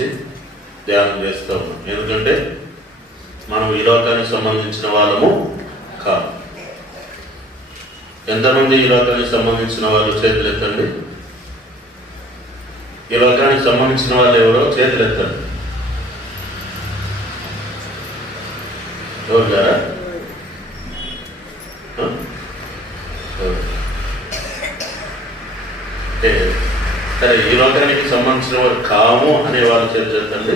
గురించి ధ్యానం చేస్తూ ఉన్నాం. ఎందుకంటే మనం ఈ లోకానికి సంబంధించిన వాళ్ళము కాదు. ఎంతమంది ఈ లోకానికి సంబంధించిన వాళ్ళు చేతులు ఎత్తండి. ఈ లోకానికి సంబంధించిన వాళ్ళు ఎవరో చేతులు ఎత్తండి. ఎవరు గారా? సరే, ఈ లోకానికి సంబంధించిన వారు కాము అనే వాళ్ళు చేతులు ఎత్తండి.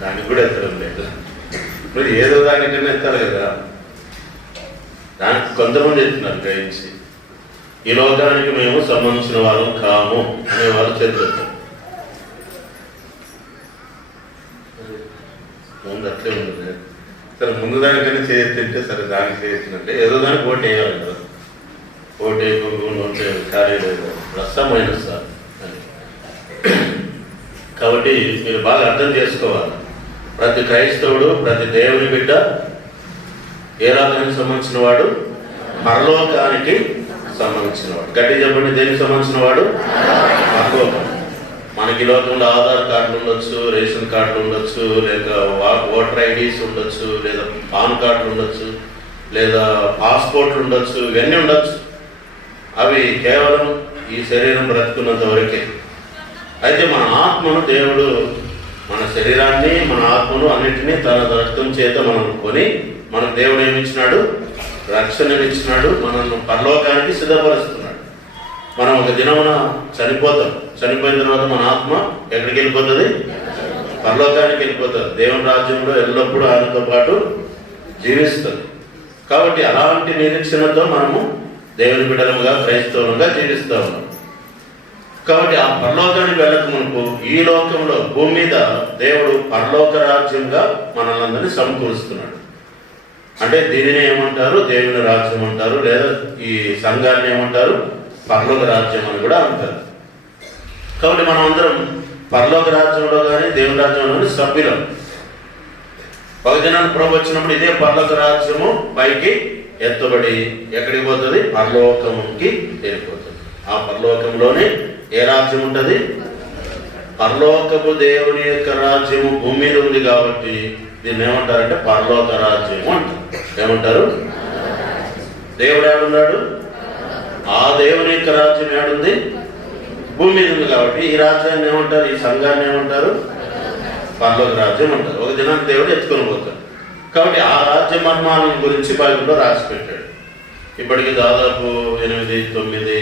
దానికి కూడా ఎత్తడం లేదు. మరి ఏదో దానికన్నా ఎత్తారు కదా. దానికి కొంతమంది ఎత్తున్నారు గ్రహించి. ఈ లోకానికి మేము సంబంధించిన వాళ్ళం కాము అనే వాళ్ళు చేతులు ఎత్తారు. ముందు అట్లే ఉంది. సరే, ముందు దానికన్నా చేయెత్తింటే సరే, దానికి చేయెత్తినంటే ఏదో దానికి ఓటు వేయాలి కదా. ఓటు వేయకుంటే కార్యలేదు రసమైన సార్ అని. కాబట్టి మీరు బాగా అర్థం చేసుకోవాలి. ప్రతి క్రైస్తవుడు, ప్రతి దేవుని బిడ్డ ఏ లోకానికి సంబంధించిన వాడు? పరలోకానికి సంబంధించిన వాడు. గట్టి చెప్పండి, దేనికి సంబంధించిన వాడు? పరలోకం. మనకి లోకంలో ఆధార్ కార్డులు ఉండొచ్చు, రేషన్ కార్డులు ఉండొచ్చు, లేదా ఓటర్ ఐడీస్ ఉండొచ్చు, లేదా పాన్ కార్డులు ఉండొచ్చు, లేదా పాస్పోర్ట్లు ఉండొచ్చు, ఇవన్నీ ఉండొచ్చు. అవి కేవలం ఈ శరీరం బ్రతుకున్నంత వరకే. అయితే మన ఆత్మను దేవుడు, మన శరీరాన్ని, మన ఆత్మను అన్నింటినీ తన రక్తం చేత మనం కొని మనకు దేవుడు ఏమిచ్చినాడు? రక్షణనిచ్చినాడు. మనల్ని పరలోకానికి సిద్ధపరుస్తున్నాడు. మనం ఒక దినమున చనిపోతాం. చనిపోయిన తర్వాత మన ఆత్మ ఎక్కడికి వెళ్ళిపోతుంది? పరలోకానికి వెళ్ళిపోతుంది. దేవుని రాజ్యంలో ఎల్లప్పుడూ ఆయనతో పాటు జీవిస్తుంది. కాబట్టి అలాంటి నిరీక్షణతో మనము దేవుని బిడ్డలుగా, క్రైస్తవులుగా జీవిస్తూ ఉన్నాం. కాబట్టి ఆ పరలోకానికి వెళ్ళక మనకు ఈ లోకంలో, భూమి మీద దేవుడు పరలోక రాజ్యంగా మనల్ని సమకూరుస్తున్నాడు. అంటే దీనిని ఏమంటారు? దేవుని రాజ్యం అంటారు. లేదా ఈ సంఘాన్ని ఏమంటారు? పరలోక రాజ్యం అని కూడా అంటారు. కాబట్టి మనం అందరం పరలోక రాజ్యంలో కానీ దేవుని రాజ్యంలో కానీ సభ్యులం. ఒక దినాన్ని ప్రభు వచ్చినప్పుడు ఇదే పరలోక రాజ్యము పైకి ఎత్తబడి ఎక్కడికి పోతుంది? పరలోకంకి వెళ్ళిపోతుంది. ఆ పరలోకంలోనే ఏ రాజ్యం ఉంటుంది? పరలోకపు దేవుని యొక్క రాజ్యము భూమి మీద ఉంది. కాబట్టి దీన్ని ఏమంటారంటే పరలోక రాజ్యము అంటారు. ఏమంటారు? దేవుడు ఏడున్నాడు? ఆ దేవుని యొక్క రాజ్యం ఏడుంది? భూమి మీద ఉంది. కాబట్టి ఈ రాజ్యాన్ని ఏమంటారు? ఈ సంఘాన్ని ఏమంటారు? పరలోక రాజ్యం అంటారు. ఒక దినానికి దేవుడు ఎత్తుకొని పోతాడు. కాబట్టి ఆ రాజ్య మర్మాలను గురించి బైబిల్లో రాసి పెట్టాడు. ఇప్పటికి దాదాపు 8-9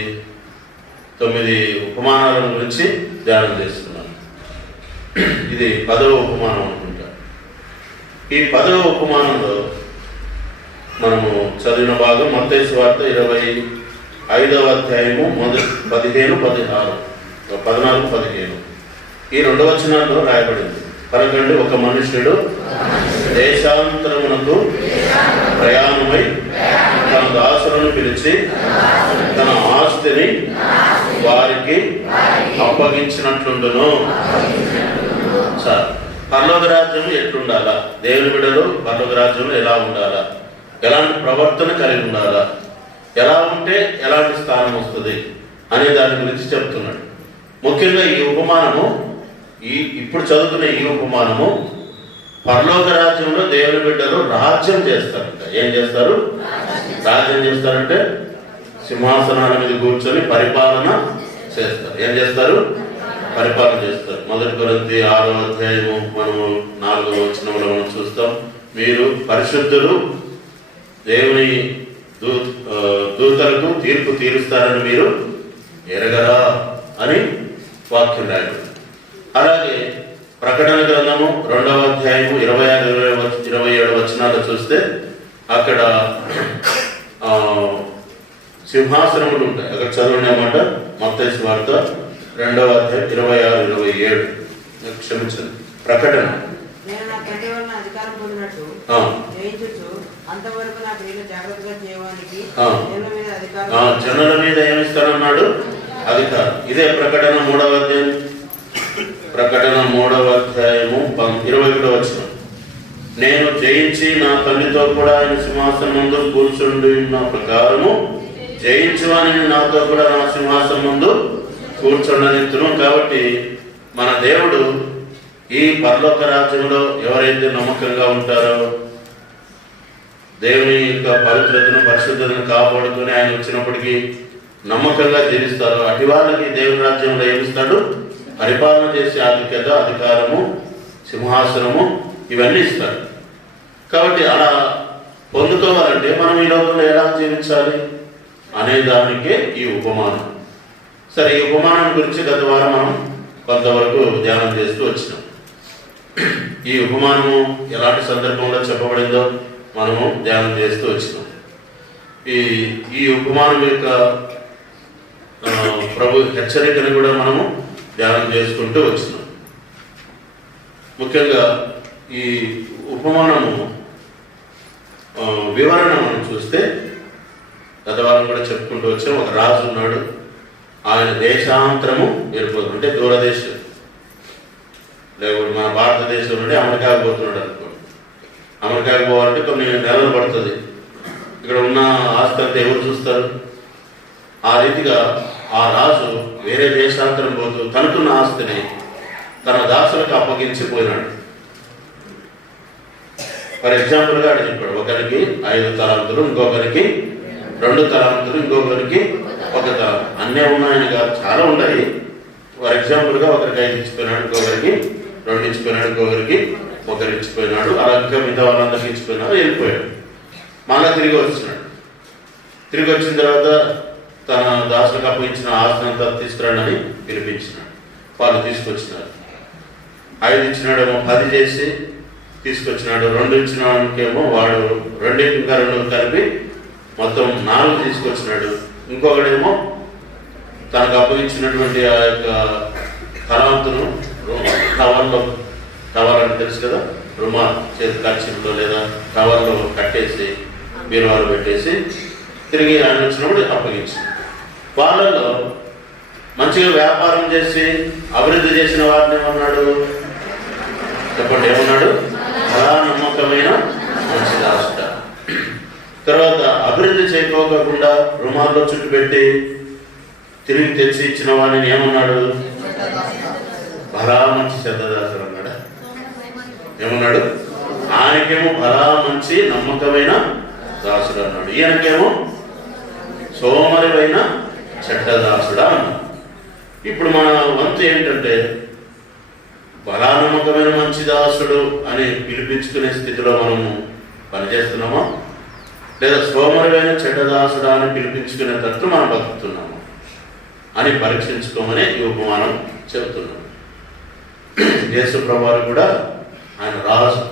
ఉపమానాల గురించి ధ్యానం చేస్తున్నాను. ఇది 10వ ఉపమానం అనుకుంటా. ఈ 10వ ఉపమానంలో మనము చదివిన భాగం మత్తయి సువార్త 25వ అధ్యాయము 14-15 ఈ 2 వచనాల్లో రాయబడింది. పలకండి, ఒక మనుష్యుడు దేశాంతరమునకు ప్రయాణమై తన దాసులను పిలిచి తన ఆస్తిని వారికి అప్పగించినట్లుండును. సార్, పరలోక రాజ్యం ఎట్లుండాలా? దేవుని బిడ్డలు పరలోక రాజ్యంలో ఎలా ఉండాలా? ఎలాంటి ప్రవర్తన కలిగి ఉండాలా? ఎలా ఉంటే ఎలాంటి స్థానం వస్తుంది అనే దాని గురించి చెప్తున్నాడు. ముఖ్యంగా ఈ ఉపమానము, ఇప్పుడు చదువుతున్న ఈ ఉపమానము పరలోక రాజ్యంలో దేవుని బిడ్డలు రాజ్యం చేస్తారంట. ఏం చేస్తారు? రాజ్యం చేస్తారంటే సింహాసనాల మీద కూర్చొని పరిపాలన చేస్తారు. ఏం చేస్తారు? పరిపాలన చేస్తారు. 1 కొరింథీ 6వ అధ్యాయము మనము 4వ వచనంలో మనం చూస్తాం. మీరు పరిశుద్ధులు, దేవుని దూతలకు తీర్పు తీరుస్తారని మీరు ఎరగరా అని వాక్యం రాయబడింది. అలాగే ప్రకటన గ్రంథము 2వ అధ్యాయము 26-27 వచనాలు చూస్తే అక్కడ సింహాసనములు ఉంటాయి. అక్కడ చదవండి అన్నమాట. మత్తయి సువార్త 2వ అధ్యాయం 26-27. క్షమించండి, ప్రకటన. జనుల మీద ఏమిస్తానన్నాడు? అధికారం. ఇదే ప్రకటన 3వ అధ్యాయం, ప్రకటన 3వ అధ్యాయము 21వ వచనం. నేను జయించి నా తల్లితో కూడా ఆయన సింహాసనం ముందు కూర్చుండి ఉన్న ప్రకారము జయించువాని నాతో కూడా నా సింహాసనం ముందు కూర్చుండనిత్తును. కాబట్టి మన దేవుడు ఈ పరలోక రాజ్యంలో ఎవరైతే నమ్మకంగా ఉంటారో, దేవుని యొక్క పవిత్రతను పరిశుద్ధతను కాపాడుకొని ఆయన వచ్చినప్పటికీ నమ్మకంగా జీవిస్తారో అటు వాళ్ళకి దేవుని రాజ్యంలో ఏమిస్తాడు? పరిపాలన చేసే ఆధిక్యత, అధికారము, సింహాసనము ఇవన్నీ ఇస్తాడు. కాబట్టి అలా పొందుకోవాలంటే మనం ఈ లోకంలో ఎలా జీవించాలి అనే దానికే ఈ ఉపమానం. సరే, ఈ ఉపమానం గురించి గత వారం మనం కొంతవరకు ధ్యానం చేస్తూ వచ్చినాం. ఈ ఉపమానము ఎలాంటి సందర్భంలో చెప్పబడిందో మనము ధ్యానం చేస్తూ వచ్చినాం. ఈ ఉపమానం యొక్క ప్రభు హెచ్చరికను కూడా మనము ధ్యానం చేసుకుంటూ వచ్చినాం. ముఖ్యంగా ఈ ఉపమానము వివరణ మనం చూస్తే గత వారం కూడా చెప్పుకుంటూ వచ్చాం. ఒక రాజు ఉన్నాడు, ఆయన దేశాంతరము వెళ్ళిపోతుంది. అంటే దూరదేశం, లేకపోతే మన భారతదేశం నుండి అమెరికాకు పోతున్నాడు అనుకోండి. అమెరికాకు పోవాలంటే కొన్ని నెలలు పడుతుంది. ఇక్కడ ఉన్న ఆస్తి అంతా ఎవరు చూస్తారు? ఆ రీతిగా ఆ రాజు వేరే దేశాంతరం పోతూ తనకున్న ఆస్తిని తన దాసులకు అప్పగించిపోయినాడు. ఫర్ ఎగ్జాంపుల్గా అడిగి చెప్పాడు, ఒకరికి 5 తలాంతులు, ఇంకొకరికి 2 తలాంతులు, ఇంకొకరికి 1 తలాంతు. అన్నీ ఉన్నాయని కాదు, చాలా ఉన్నాయి. ఫర్ ఎగ్జాంపుల్గా ఒకరికి 5 ఇచ్చిపోయినాడు, ఇంకొకరికి 2 ఇచ్చిపోయినాడు, ఇంకొకరికి 1 ఇచ్చిపోయినాడు. అలా ఇంకా మిగతా వాళ్ళందరికీ ఇచ్చిపోయినాడు, వెళ్ళిపోయాడు. మళ్ళా తిరిగి వచ్చినాడు. తిరిగి వచ్చిన తర్వాత తన దాసులకు అప్పగించిన ఆస్తిని అంతా తీసుకురాడని పిలిపించినాడు. వాళ్ళు తీసుకొచ్చినారు. 5 ఇచ్చినాడేమో 10 చేసి తీసుకొచ్చినాడు. 2 ఇచ్చినాకేమో వాడు 2 ఇంకా 2 కలిపి మొత్తం 4 తీసుకొచ్చినాడు. ఇంకొకడేమో తనకు అప్పగించినటువంటి ఆ యొక్క తలాంతును టవల్ తెలుసు కదా, రుమాల్ చేతి ఖర్చులో లేదా టవల్లో కట్టేసి బీరువాలు పెట్టేసి తిరిగి ఆయన వచ్చినప్పుడు అప్పగించింది. వాళ్ళలో మంచిగా వ్యాపారం చేసి అభివృద్ధి చేసిన వారిని ఏమన్నాడు చెప్పండి? ఏమన్నాడు? అలా నమ్మకమైన మంచి దాసుడ. తర్వాత అభివృద్ధి చేయకోకుండా రుమాల్లో చుట్టు పెట్టి తిరిగి తెచ్చి ఇచ్చిన వాడిని ఏమన్నాడు? బలా మంచి శ్రద్ధదాసుడు అన్నాడు. ఏమన్నాడు? ఆయనకేమో బలా మంచి నమ్మకమైన దాసుడు అన్నాడు. ఈయనకేమో సోమరివైన చెడ్డదాసుడా అన్నాడు. ఇప్పుడు మన వంతు ఏంటంటే, బలా నమ్మకమైన మంచి దాసుడు అని పిలిపించుకునే స్థితిలో మనము పనిచేస్తున్నామా, లేదా సోమరివైన చెడ్డదాసుడా అని పిలిపించుకునేటట్లు మనం బతుకుతున్నామా అని పరీక్షించుకోమని ఈ ఉపమానం చెబుతున్నాం. యేసు ప్రభువారు కూడా ఆయన రాజు.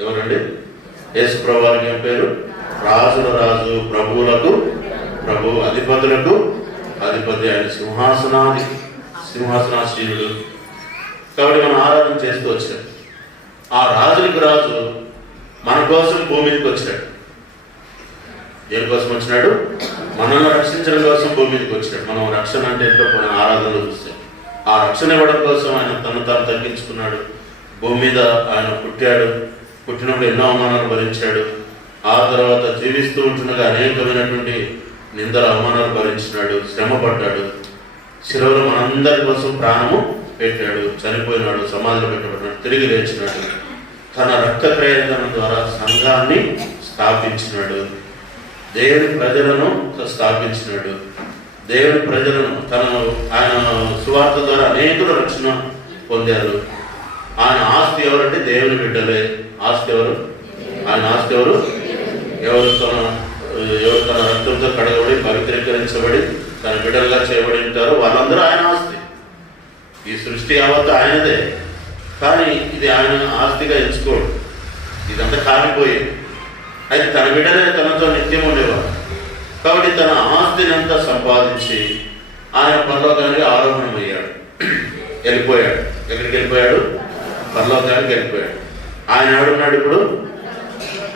ఎవరండి? యేసు ప్రభువారికి ఏం పేరు? రాజుల రాజు, ప్రభువులకు ప్రభు, అధిపతులకు అధిపతి. ఆయన సింహాసనాశీనుడు. కాబట్టి మనం ఆరాధన చేస్తూ వచ్చాడు. ఆ రాజులకు రాజు మన కోసం భూమి మీదకి వచ్చాడు. దేనికోసం వచ్చినాడు? మనల్ని రక్షించడం కోసం భూమి మీదకి వచ్చాడు. మనం రక్షణ అంటే ఎంతో ఆరాధనలో చూస్తాం. ఆ రక్షణ ఇవ్వడం కోసం ఆయన తను తగ్గించుకున్నాడు. భూమి మీద ఆయన పుట్టాడు. పుట్టినప్పుడు ఎన్నో అవమానాలు భరించాడు. ఆ తర్వాత జీవిస్తూ ఉంటుండగా అనేకమైనటువంటి నిందల అవమానాలు భరించినాడు, శ్రమ పడ్డాడు. శిలువలో మనందరి కోసం ప్రాణము పెట్టాడు, చనిపోయినాడు, సమాధిలో పెట్టబడినాడు, తిరిగి లేచినాడు. తన రక్త ప్రయోజనం ద్వారా సంఘాన్ని స్థాపించినాడు. దేవుని ప్రజలను స్థాపించినాడు. దేవుని ప్రజలను ఆయన సువార్త ద్వారా అనేకులు రక్షణ పొందారు. ఆయన ఆస్తి ఎవరంటే దేవుని బిడ్డలే. ఆస్తి ఎవరు? ఆయన ఆస్తి ఎవరు? ఎవరు తన రక్తంతో కడగబడి పవిత్రీకరించబడి తన బిడ్డలుగా చేయబడి ఉంటారో వాళ్ళందరూ ఆయన ఆస్తి. ఈ సృష్టి యావత్తు ఆయనదే. కానీ ఇది ఆయన ఆస్తిగా ఎంచుకోడు. ఇదంతా కాలిపోయేది. అయితే తన బిడ్డలే తనతో నిత్యం ఉండేవాడు. కాబట్టి తన ఆస్తిని అంతా సంపాదించి ఆయన పరలోకానికి ఆరోహణమయ్యాడు, వెళ్ళిపోయాడు. ఎక్కడికి వెళ్ళిపోయాడు? పరలోకానికి వెళ్ళిపోయాడు. ఆయన ఆడున్నాడు. ఇప్పుడు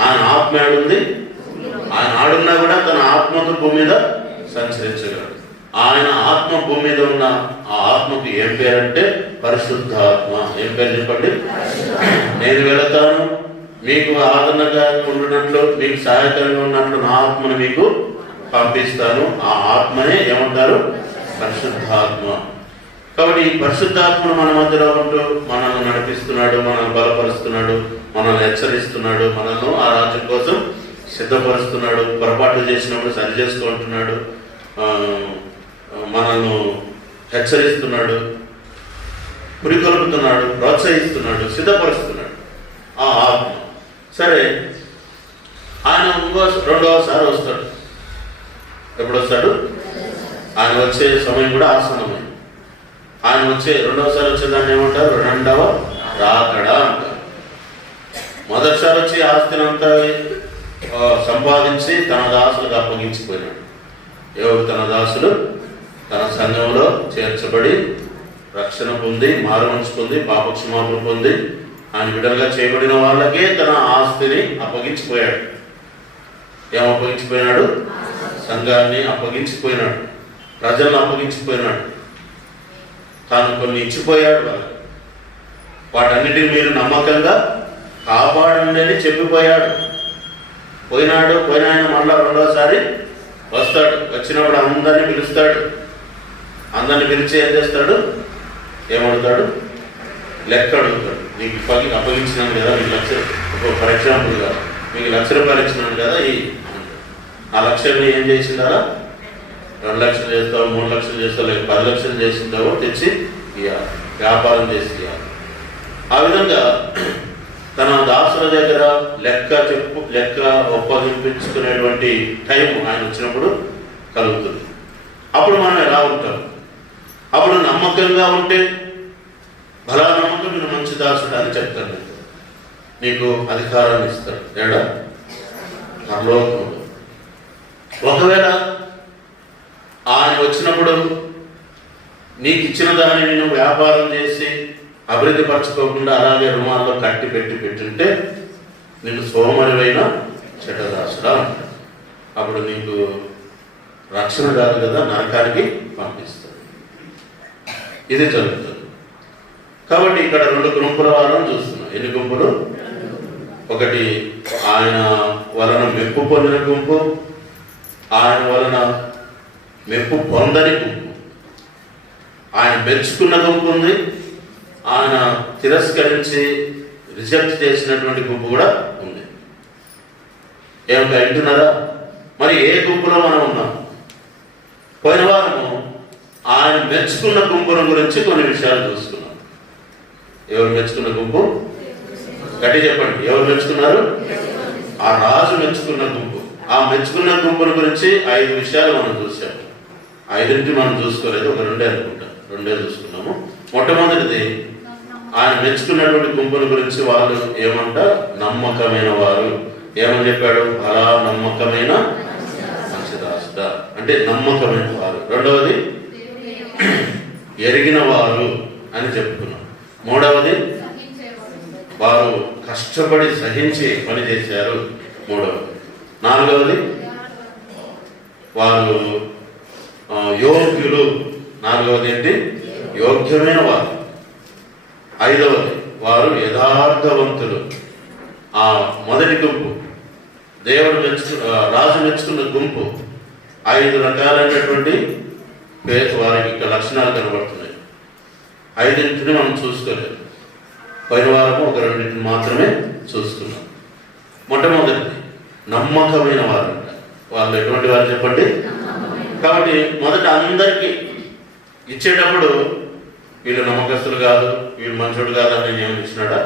ఆయన ఆత్మ ఆడుంది. ఆయన ఆడున్నా కూడా తన ఆత్మతో భూమి మీద సంచరించగలడు. ఆయన ఆత్మ భూమి మీద ఉన్న ఆ ఆత్మకు ఏం పేరంటే పరిశుద్ధ ఆత్మ. ఏం పేరు చెప్పండి? నేను వెళతాను, మీకు ఆదరణగా ఉండినట్లు, మీకు సహాయకరంగా ఉన్నట్లు నా ఆత్మను మీకు పంపిస్తాను. ఆ ఆత్మనే ఏమంటారు? పరిశుద్ధాత్మ. కాబట్టి ఈ పరిశుద్ధాత్మను మన మధ్యలో ఉంటూ మనల్ని నడిపిస్తున్నాడు, మనల్ని బలపరుస్తున్నాడు, మనల్ని హెచ్చరిస్తున్నాడు, మనల్ని ఆ రాజ్యం కోసం సిద్ధపరుస్తున్నాడు. పొరపాట్లు చేసినప్పుడు సరి చేసుకుంటున్నాడు, మనల్ని హెచ్చరిస్తున్నాడు, పురికొల్పుతున్నాడు, ప్రోత్సహిస్తున్నాడు, సిద్ధపరుస్తున్నాడు ఆ ఆత్మ. సరే, ఆయన రెండవసారి వస్తాడు. ఎప్పుడు వస్తాడు? ఆయన వచ్చే సమయం కూడా ఆసన్నమైంది. ఆయన రెండవసారి వచ్చేదాన్ని ఏమంటారు? రెండవ రాకడ అంటారు. మొదటిసారి వచ్చి ఆస్తినంతా సంపాదించి తన దాసులకు అప్పగించిపోయినాడు. ఎవరు? తన దాసులు తన సంఘంలో చేర్చబడి రక్షణ పొంది, మారుమనసు పొంది, పాపక్షమాపణ పొంది ఆయన బిడ్డలుగా చేయబడిన వాళ్ళకే తన ఆస్తిని అప్పగించిపోయాడు. ఏం అప్పగించిపోయినాడు? సంఘాన్ని అప్పగించిపోయినాడు, ప్రజలను అప్పగించిపోయినాడు, తాను కొన్ని ఇచ్చిపోయాడు వాళ్ళకి. వాటన్నిటిని మీరు నమ్మకంగా కాపాడండి అని చెప్పిపోయాడు. పోయిన ఆయన మళ్ళా రెండోసారి వస్తాడు. వచ్చినప్పుడు అందరినీ పిలుస్తాడు. అందరినీ పిలిచి ఏం చేస్తాడు? ఏమడుగుతాడు? లెక్క అడుగుతాడు. నీకు అప్పగించినాను కదా, మీకు ఫర్ ఎగ్జాంపుల్గా మీకు ₹1,00,000 ఇచ్చినాను కదా, ఆ లక్షల్ని ఏం చేసిందారా? 2 లక్షలు చేస్తావు, 3 లక్షలు చేస్తావు, లేక 10 లక్షలు చేసిందావో తెచ్చి ఇవ్వాలి, వ్యాపారం చేసి ఇవ్వాలి. ఆ విధంగా తన దాసుల దగ్గర లెక్క ఒప్పగించుకునేటువంటి టైం ఆయన వచ్చినప్పుడు కలుగుతుంది. అప్పుడు మనం ఎలా ఉంటాం? అప్పుడు నమ్మకంగా ఉంటే బలా నమ్మకం నేను మంచి దాసుడు అని చెప్తాను. నీకు అధికారాన్ని ఇస్తాడు ఏడా పరలోకంలో. ఒకవేళ ఆయన వచ్చినప్పుడు నీకు ఇచ్చిన దాన్ని నేను వ్యాపారం చేసి అభివృద్ధి పరచుకోకుండా అలాగే రుమాల్లో కట్టి పెట్టుంటే నిన్ను సోమరివైన చెడ్డదాసుడా అంటాడు. అప్పుడు నీకు రక్షణ కాదు కదా, నరకానికి పంపిస్తాడు. ఇది జరుగుతుంది. కాబట్టి ఇక్కడ 2 గుంపుల వాళ్ళని చూస్తున్నాం. ఎన్ని గుంపులు? ఒకటి ఆయన వలన మెప్పు పొందిన గుంపు, ఆయన వలన మెప్పు పొందని గుంపు. ఆయన మెచ్చుకున్న గుంపు ఉంది, ఆయన తిరస్కరించి రిజెక్ట్ చేసినటువంటి గుంపు కూడా ఉంది. ఏమిటో వింటున్నారా? మరి ఏ గుంపులో మనం ఉన్నాం? పోయిన వారము ఆయన మెచ్చుకున్న గుంపుల గురించి కొన్ని విషయాలు చూసుకున్నాం. ఎవరు మెచ్చుకున్న గుంపు? గట్టి చెప్పండి. ఎవరు మెచ్చుకున్నారు? ఆ రాజు మెచ్చుకున్న గుంపు. ఆ మెచ్చుకున్న గుంపుల గురించి 5 విషయాలు మనం చూసాము. 5 మనం చూసుకోలేదు, ఒక 2 అనుకుంటా, 2 చూసుకున్నాము. మొట్టమొదటిది ఆయన మెచ్చుకున్నటువంటి గుంపుల గురించి వాళ్ళు ఏమంట? నమ్మకమైన వారు. ఏమని చెప్పాడు? అలా నమ్మకమైన మంచిదాసుడ అంటే నమ్మకమైన వారు. రెండవది ఎరిగిన వారు అని చెప్పుకున్నాం. మూడవది వారు కష్టపడి సహించి పని చేశారు. మూడవది. నాలుగవది వారు యోగ్యులు. నాలుగవది ఏంటి? యోగ్యమైన వారు. ఐదవది వారు యథార్థవంతులు. ఆ మొదటి గుంపు దేవుడు రాజు మెచ్చుకున్న గుంపు 5 రకాలైనటువంటి వారికి లక్షణాలు కనబడుతున్నాయి. 5 మనం చూసుకోలేదు. పోయిన వారము ఒక 2 మాత్రమే చూసుకున్నాం. మొట్టమొదటిది నమ్మకమైన వారు. వాళ్ళు ఎటువంటి వారు చెప్పండి? కాబట్టి మొదట అందరికీ ఇచ్చేటప్పుడు వీళ్ళు నమ్మకస్తులు కాదు, వీళ్ళు మంచోడు కాదని ఏమైనా ఇచ్చినాడా?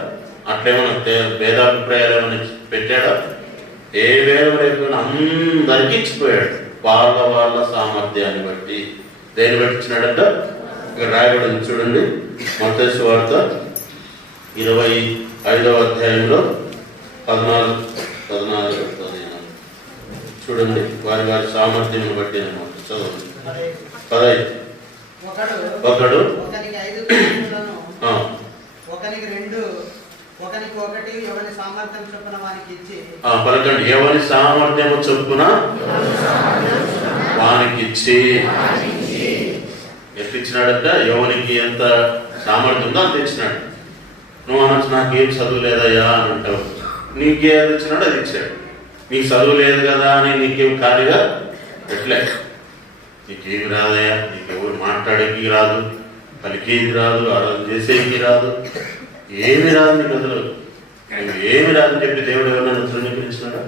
అట్లేమన్నా భేదాభిప్రాయాలు ఏమైనా పెట్టాడా? ఏ భేదం లేకుండా అందరికీ ఇచ్చిపోయాడు. వాళ్ళ సామర్థ్యాన్ని బట్టి. దేన్ని బట్టి ఇచ్చినాడంట? ఇక్కడ రాయబడింది చూడండి. మత్తయి సువార్త 25వ అధ్యాయంలో 14 చూడండి. వారి సామర్థ్యం బట్టి అనమాట. చదవండి. 15. ఒకడు ఒకనికి 5 ఒకనికి 2 ఒకనికి 1 ఎవరి సామర్థ్యం చొప్పున వానికి ఇచ్చి. పలకండి. ఎవరి సామర్థ్యము చొప్పున వానికి ఇచ్చి. ఎట్లా ఇచ్చినాడంట? ఎవరికి ఎంత సామర్థ్యం ఉందో అంత ఇచ్చినాడు. నువ్వు అనొచ్చు నాకేం చదువు లేదయ్యా అని అంటావు. నీకేది ఇచ్చినాడు అది ఇచ్చాడు. నీకు చదువు లేదు కదా అని నీకేం ఖాళీగా ఎట్లే. నీకేమి రాదయా, నీకు ఎవరు మాట్లాడేకి రాదు, పలికేది రాదు, ఆరాధన చేసేకి రాదు, ఏమి రాదు నీకు అసలు, నువ్వు ఏమి రాదని చెప్పి దేవుడు ఎవరైనా ధృవీకరించినాడా?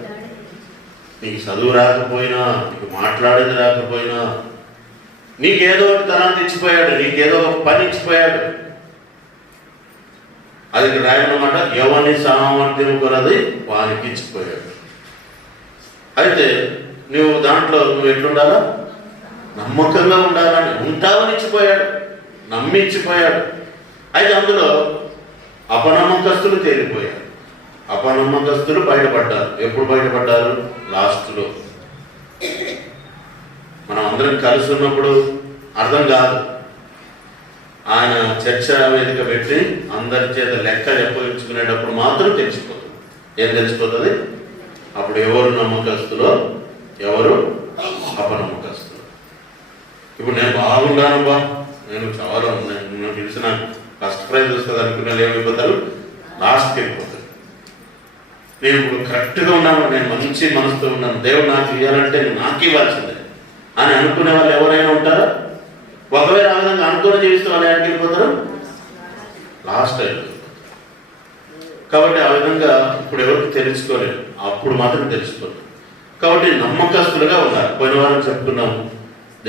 నీకు చదువు రాకపోయినా, నీకు మాట్లాడేది రాకపోయినా, నీకేదో ఒక తలాంతి ఇచ్చిపోయాడు, నీకేదో ఒక పని ఇచ్చిపోయాడు. అది ఇక్కడ రాయనమాట, ఎవరిని సామర్థ్యం కొలది వానికి ఇచ్చిపోయాడు. అయితే నువ్వు దాంట్లో నువ్వు ఎట్లుండాలా? నమ్మకంగా ఉండాలని, ఉంటావని ఇచ్చిపోయాడు, నమ్మి ఇచ్చిపోయాడు. అయితే అందులో అపనమ్మకస్తులు తేలిపోయారు, అపనమ్మకస్తులు బయటపడ్డారు. ఎప్పుడు బయటపడ్డారు? లాస్ట్లో. మనం అందరం కలిసి ఉన్నప్పుడు అర్థం కాదు. ఆయన చర్చా వేదిక పెట్టి అందరి చేత లెక్క చెప్పించుకునేటప్పుడు మాత్రం తెలిసిపోతుంది. ఏం తెలిసిపోతుంది? అప్పుడు ఎవరు నమ్మకస్తులో, ఎవరు అపనమ్మకస్తులు. ఇప్పుడు నేను బాగున్నాను బా, నేను చాలా నేను తెలిసిన ఫస్ట్ ప్రైజ్ వస్తుంది అనుకున్న వాళ్ళు ఏమైపోతారు? లాస్ట్కి వెళ్ళిపోతారు. నేను ఇప్పుడు కరెక్ట్గా ఉన్నాను, నేను మంచి మనసుతో ఉన్నాను, దేవుడు నాకు ఇవ్వాలంటే నాకు ఇవ్వాల్సిందే అని అనుకునే వాళ్ళు ఎవరైనా ఉంటారా? ఒకవేళ ఆ విధంగా అనుకుని జీవిస్తే వాళ్ళు ఎక్కడికి వెళ్ళిపోతారు? లాస్ట్ అయిపోతారు. కాబట్టి ఆ విధంగా ఇప్పుడు ఎవరికి తెలుసుకోలేదు, అప్పుడు మాత్రం తెలుసుకోలేదు. కాబట్టి నమ్మకస్తులుగా ఉన్నారు. పోయిన వారం చెప్పుకున్నాము,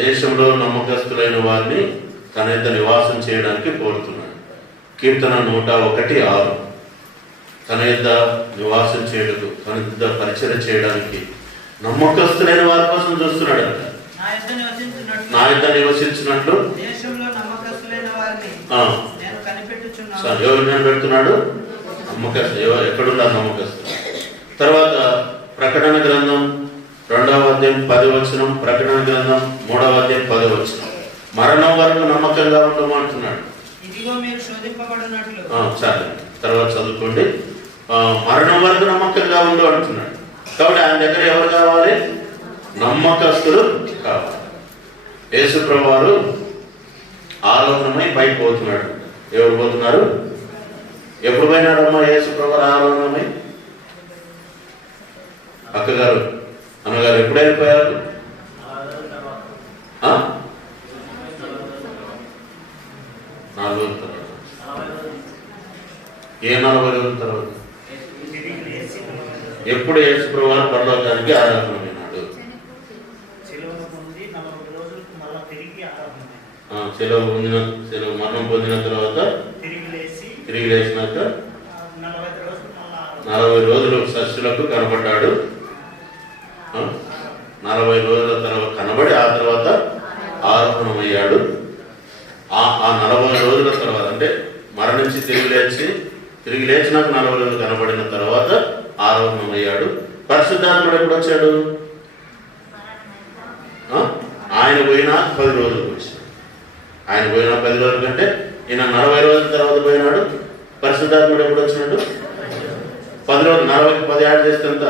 దేశంలో నమ్మకస్తులైన వారిని తన యొద్ద నివాసం చేయడానికి కోరుతున్నాడు. కీర్తన 101:6. తన యొద్ద నివాసం చేయడకు, తన యొద్ద పరిచయం చేయడానికి నమ్మకస్తులైన వారి కోసం చూస్తున్నాడు అంట. నా యొద్ద నివసించినట్లు దేశంలో నమ్మకస్తులైన వారిని నేను కనిపెట్టుచున్నాను. ఎవరు కనిపెడుతున్నాడు? నమ్మకస్తులు. ఎక్కడున్నారు నమ్మకస్తులు? తర్వాత ప్రకటన గ్రంథం 2:10 ప్రకటన గ్రంథం 3:10 మరణం వరకు నమ్మకంగా ఉండమంటున్నాడు. ఇదిగో మీరు శోధింపబడినట్లు. చాలు, తర్వాత చదువుకోండి. మరణం వరకు నమ్మకంగా ఉండు అంటున్నాడు. కాబట్టి ఆయన దగ్గర ఎవరు కావాలి? నమ్మకస్తులు కావాలి. యేసు ప్రభువారు ఆరోహణమై పైకి పోతున్నాడు. ఎవరు పోతున్నారు? ఎప్పుడు పోయినాడమ్మా యేసు ప్రభువారు ఆరోహణమై? అక్కగారు, అన్నగారు ఎప్పుడు వెళ్ళిపోయారు? 4 రోజుల తర్వాత. ఏ 40 రోజుల తర్వాత? ఎప్పుడు యేసు ప్రభువారు పరలోకానికి ఆరాధనమైనాడు? సెలవు మరణం పొందిన తర్వాత తిరిగి లేచినాక 40 రోజులు శిష్యులకు కనబడ్డాడు. 40 రోజుల తర్వాత కనబడి ఆ తర్వాత ఆరోహణమయ్యాడు. ఆ 40 రోజుల తర్వాత అంటే మరణించి తిరిగి లేచినాక 40 రోజులు కనబడిన తర్వాత ఆరోహణమయ్యాడు. పరిశుద్ధాత్ముడు ఎప్పుడు వచ్చాడు? ఆయన పోయినా 10 రోజులకు వచ్చాడు. ఆయన పోయిన 10 రోజుల కంటే ఈయన 40 రోజుల తర్వాత పోయినాడు. పరిశుద్ధాత్ముడు ఎప్పుడు వచ్చినాడు? 10 రోజులు. 40కి 10 యాడ్ చేస్తే ఎంత?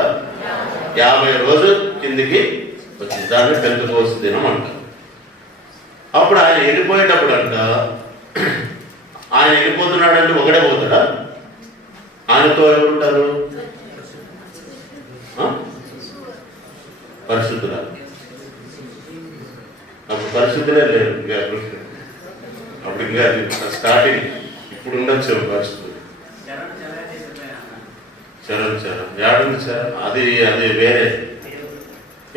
50 రోజులు కిందికి వచ్చింది. దాన్ని పెంతెకోస్తు దినం అంటారు. అప్పుడు ఆయన వెళ్ళిపోయేటప్పుడు అంట, ఆయన వెళ్ళిపోతున్నాడంటే ఒకడే పోతాడా? ఆయనతో ఎవరుంటారు? పరిశుద్ధుల. అప్పుడు పరిశుద్ధులే లేరు. అప్పుడు ఇంకా స్టార్టింగ్. ఇప్పుడు ఉండొచ్చు పరిస్థితులు. చరం ఏడుంది సార్, అది వేరే.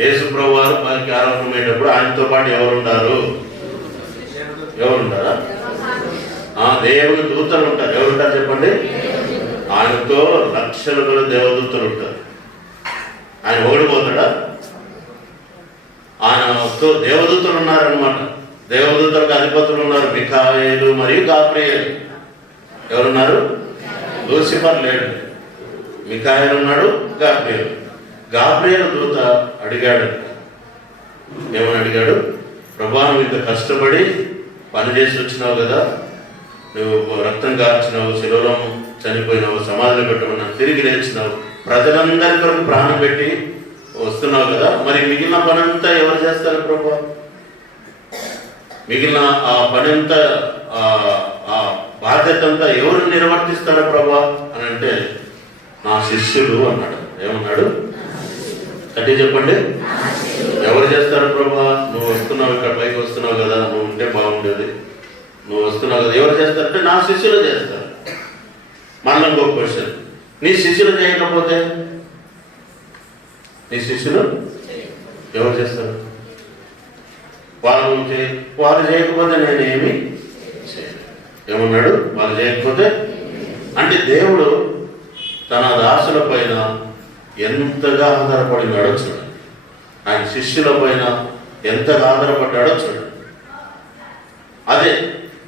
యేసు ప్రభువారు మనకి ఆరోహణమయ్యేటప్పుడు ఆయనతో పాటు ఎవరుంటారా? దేవుని దూతలు ఉంటారు. ఎవరుంటారు చెప్పండి? ఆయనతో లక్షల దేవదూతలు ఉంటారు. ఆయన ఓడిపోతాడా? ఆయనతో దేవదూతలు ఉన్నారనమాట. దేవదూతలకు అధిపతులు ఉన్నారు, మిఖాయేలు మరియు గాబ్రియేలు. ఎవరున్నారు? లూసిఫర్ లేడు, మిఖాయేలు ఉన్నాడు, గాబ్రియేలు దూత అడిగాడు. ఏమని అడిగాడు? ప్రభా, నువ్వు ఇంత కష్టపడి పనిచేసి వచ్చినావు కదా, నువ్వు రక్తం కార్చినావు, శిలువలో చనిపోయినావు, సమాధిలో పెట్టమన్నావు, తిరిగి లేచినావు, ప్రజలందరి కొరకు ప్రాణం పెట్టి వస్తున్నావు కదా, మరి మిగిలిన పని అంతా ఎవరు చేస్తారు ప్రభా? మిగిలిన ఆ పని అంతా, ఆ బాధ్యత అంతా ఎవరు నిర్వర్తిస్తాడు ప్రభా అని అంటే, నా శిష్యులు అన్నాడు. ఏమన్నాడు? కట్టి చెప్పండి. ఎవరు చేస్తారు ప్రభా? నువ్వు వస్తున్నావు, ఇక్కడ పైకి వస్తున్నావు కదా, నువ్వు ఉంటే బాగుండేది, నువ్వు వస్తున్నావు కదా. ఎవరు చేస్తారంటే నా శిష్యులు చేస్తారు. మళ్ళీ ఇంకొక క్వశ్చన్, నీ శిష్యులు చేయకపోతే నీ శిష్యులు ఎవరు చేస్తారు? వాళ్ళు చేయకపోతే నేనేమి చేయను. ఏమన్నాడు? వాళ్ళు చేయకపోతే. అంటే దేవుడు తన దాసుల పైన ఎంతగా ఆధారపడినాడో చూడండి. ఆయన శిష్యుల పైన ఎంతగా ఆధారపడ్డాడో చూడండి. అదే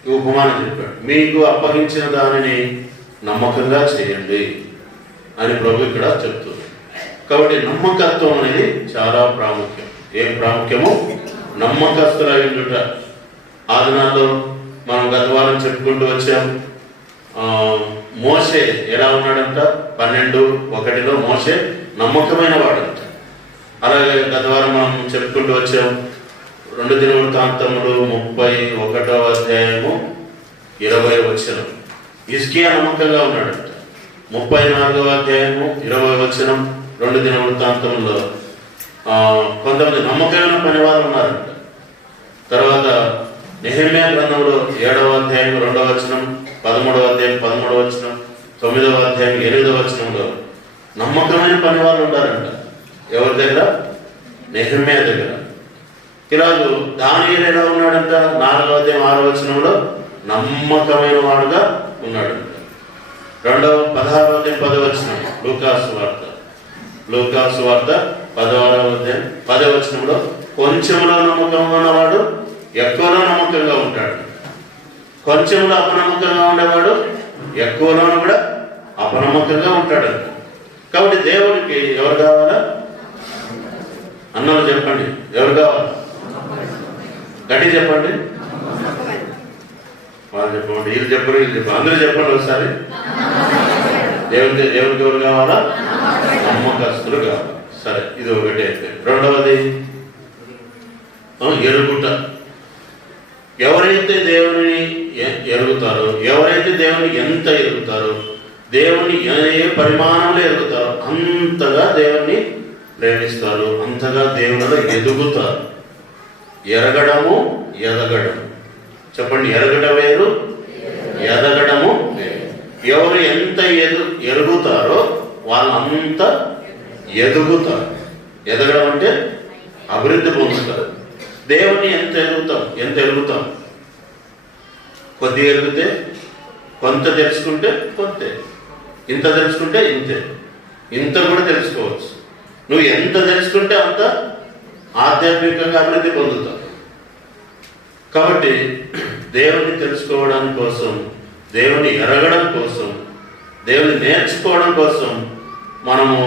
ఈ ఉపమానం చెప్పాడు, మీకు అప్పగించిన దానిని నమ్మకంగా చేయండి అని ప్రభు ఇక్కడ చెప్తుంది. కాబట్టి నమ్మకత్వం అనేది చాలా ప్రాముఖ్యం. ఏం ప్రాముఖ్యము? నమ్మకస్తులై ఉండుట. ఆ దినాల్లో మనం గత వారం చెప్పుకుంటూ వచ్చాం. మోషే ఎలా ఉన్నాడంట? 12:1 మోషే నమ్మకమైన వాడంట. అలాగే గత వారం మనం చెప్పుకుంటూ వచ్చాం 2 దినవృత్తాంతములు 31:20 హిజ్కియా నమ్మకంగా ఉన్నాడంట. 34:20 2 దినవృత్తాంతంలో కొంతమంది నమ్మకమైన పనివారు ఉన్నారంట. తర్వాత నెహెమ్యా గ్రంథంలో 7వ అధ్యాయం 2వ వచనం, 13వ అధ్యాయం 13వ వచనం, 9వ అధ్యాయం 8వ వచనంలో నమ్మకమైన పనివారు ఉన్నారంట. ఎవరి దగ్గర? నెహెమ్యా దగ్గర. ఈరోజు దానియేలు ఎలా ఉన్నాడంట? 4వ అధ్యాయం 6వ వచనంలో నమ్మకమైన వాడుగా ఉన్నాడంట. 16వ అధ్యాయం 10వ వచనం లూకాసు వార్త 16వ అధ్యాయం 10వ వచనంలో కొంచెంలో నమ్మకంగా ఉన్నవాడు ఎక్కువలో నమ్మకంగా ఉంటాడు, కొంచెంలో అపనమ్మకంగా ఉండేవాడు ఎక్కువలోనూ కూడా అపనమ్మకంగా ఉంటాడు. కాబట్టి దేవుడికి ఎవరు కావాలా? అన్నలు చెప్పండి, ఎవరు కావాలి? గట్టి చెప్పండి. వాళ్ళు చెప్పండి, వీళ్ళు చెప్పరు, వీళ్ళు చెప్పరు, అందరూ చెప్పండి ఒకసారి. దేవుడికి ఎవరు కావాలా? నమ్మకస్తులు కావాలి. సరే, ఇది ఒకటి అయిపోయింది. రెండవది ఎరుగుట. ఎవరైతే దేవుని ఎరుగుతారో, ఎవరైతే దేవుని ఎంత ఎరుగుతారో, దేవుని ఏ పరిమాణంలో ఎరుగుతారో అంతగా దేవుని ప్రేమిస్తారు, అంతగా దేవునిలో ఎదుగుతారు. ఎరగడము, ఎదగడం. చెప్పండి, ఎరగడం వేరు, ఎదగడము వేరు. ఎవరు ఎంత ఎరుగుతారో వాళ్ళంతా ఎదుగుతారు. ఎదగడం అంటే అభివృద్ధి పొందుతారు. దేవుని ఎంత ఎరుగుతాం? కొద్ది ఎరిగితే కొంత తెలుసుకుంటే కొంతే, ఇంత తెలుసుకుంటే ఇంతే, ఇంత కూడా తెలుసుకోవచ్చు. నువ్వు ఎంత తెలుసుకుంటే అంత ఆధ్యాత్మికంగా అభివృద్ధి పొందుతావు. కాబట్టి దేవుని తెలుసుకోవడం కోసం, దేవుని ఎరగడం కోసం, దేవుని నేర్చుకోవడం కోసం మనము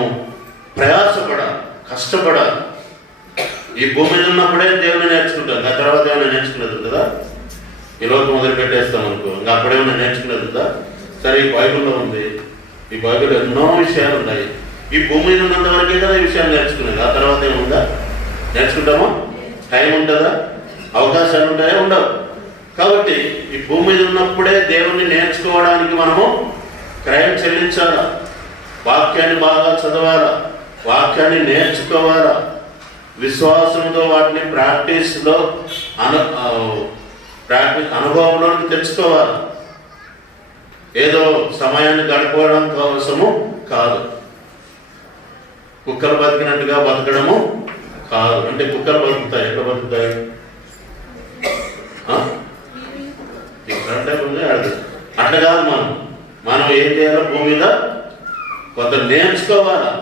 ప్రయాసపడాలి, కష్టపడాలి. ఈ భూమి మీద ఉన్నప్పుడే దేవుని నేర్చుకుంటాం, ఇంకా తర్వాత ఏమైనా నేర్చుకునేది కదా. ఈ లోపు మొదలు పెట్టేస్తాం అనుకో, ఇంకా అప్పుడేమైనా నేర్చుకునేది కదా. సరే, ఈ బైబిల్లో ఉంది, ఈ బైబిల్లో ఎన్నో విషయాలు ఉన్నాయి. ఈ భూమి మీద ఉన్నంత వరకే కదా ఈ విషయాలు నేర్చుకునేది. ఆ తర్వాత ఏముందా? నేర్చుకుంటామా? టైం ఉంటుందా? అవకాశాలు ఉంటాయా? ఉండవు. కాబట్టి ఈ భూమి మీద ఉన్నప్పుడే దేవుణ్ణి నేర్చుకోవడానికి మనము క్రయం చెల్లించాలా, వాక్యాన్ని బాగా చదవాలా, వాక్యాన్ని నేర్చుకోవాలా, విశ్వాసంతో వాటిని ప్రాక్టీస్లో అనుభవంలోకి తెచ్చుకోవాలి. ఏదో సమయాన్ని గడపడం కోసము కాదు, కుక్కలు బతికినట్టుగా బతకడము కాదు. అంటే కుక్కలు బతుకుతాయి, ఎక్కడ బతుకుతాయి? అట్లా కాదు. మనం ఏం చేయాలో భూమి మీద కొంత నేర్చుకోవాలా,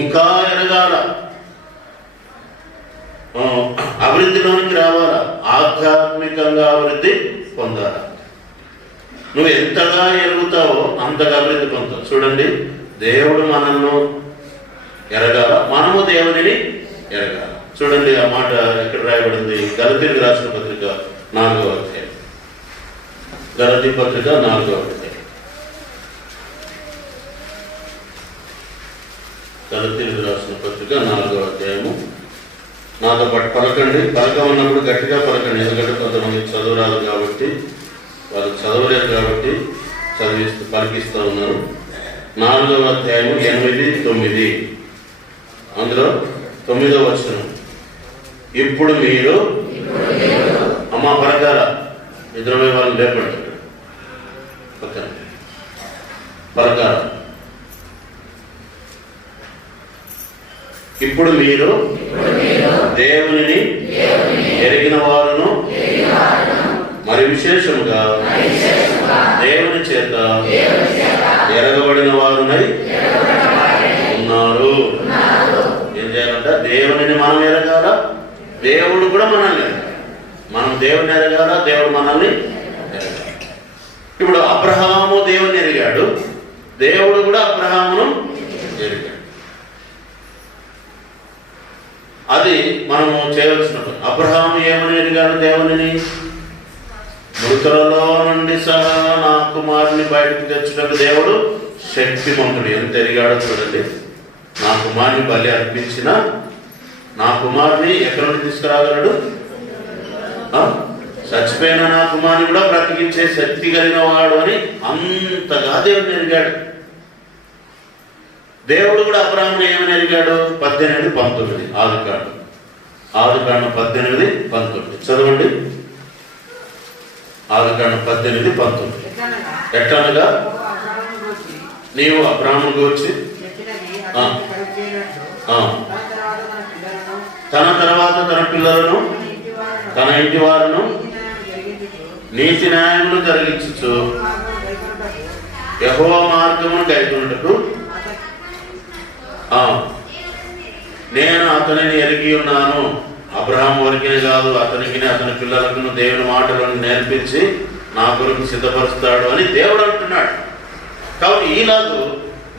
ఇంకా ఎరగాల, అభివృద్ధిలోనికి రావాలా, ఆధ్యాత్మికంగా అభివృద్ధి పొందాలా. నువ్వు ఎంతగా ఎరుగుతావో అంతగా అభివృద్ధి పొందుతావు. చూడండి, దేవుడు మనల్ని ఎరగాల, మనము దేవుడిని ఎరగాల. చూడండి, ఆ మాట ఇక్కడ రాయబడింది. గలతీయులకు రాసిన పత్రిక 4వ అధ్యాయం. గలతీ పత్రిక 4వ అధ్యాయం. గలతీయులకు రాసిన పత్రిక 4వ అధ్యాయము. నాతో పాటు పలకండి. పలకమన్నప్పుడు గట్టిగా పలకండి, ఎందుకంటే కొంతమంది చదువు రాదు కాబట్టి, వాళ్ళు చదవలేదు కాబట్టి పలికిస్తూ ఉన్నారు. 4వ అధ్యాయము 8, 9. అందులో 9వ వచనం. ఇప్పుడు మీరు అమ్మ పరకాల ఇద్దరు వాళ్ళు లేపడుతుంది పక్కన పరకాల. ఇప్పుడు మీరు దేవునిని ఎరిగిన వారును మరి విశేషముగా దేవుని చేత ఎరగబడిన వారునై ఉన్నారు. ఏం చేయాలంట? దేవునిని మనం ఎరగాల, దేవుడు కూడా మనల్ని ఎరగాలి. మనం దేవుని ఎరగాల, దేవుడు మనల్ని ఎరగాలి. ఇప్పుడు అబ్రహాము దేవుని ఎరిగాడు, దేవుడు కూడా అబ్రహామును ఎరిగాడు. అది మనము చేయవలసిన పని. అబ్రహాము ఏమని ఎరిగాడు దేవునిని? మృతులలో నుండి సహా నా కుమారుని బయటకు తెచ్చుటకు దేవుడు శక్తిమంతుడు. ఎంత ఎరిగాడో చూడండి. నా కుమారుని బలి అర్పించిన నా కుమారుని ఎక్కడి నుండి తీసుకురాగలడు? చచ్చిపోయిన నా కుమారుని కూడా బ్రతికించే శక్తి కలిగిన వాడు అని అంతగా దేవుని ఎరిగాడు. దేవుడు కూడా అబ్రహాముని ఏమని ఎరిగాడు? 18:19 ఆదికాండం 18:19 చదవండి. ఆదికాండం 18:19. ఎట్లనగా నీవు అబ్రహామును గూర్చి తన తర్వాత తన పిల్లలను తన ఇంటి వారును నీతి న్యాయములు జరిగించు యెహోవా మార్గమును గైకొనుటకు నేను అతనిని ఎరిగి ఉన్నాను. అబ్రహాము వరకే కాదు, అతనికి అతని పిల్లలకు దేవుని మాటలను నేర్పించి నా కొరకు సిద్ధపరుస్తాడు అని దేవుడు అంటున్నాడు. కాబట్టి ఈలాగు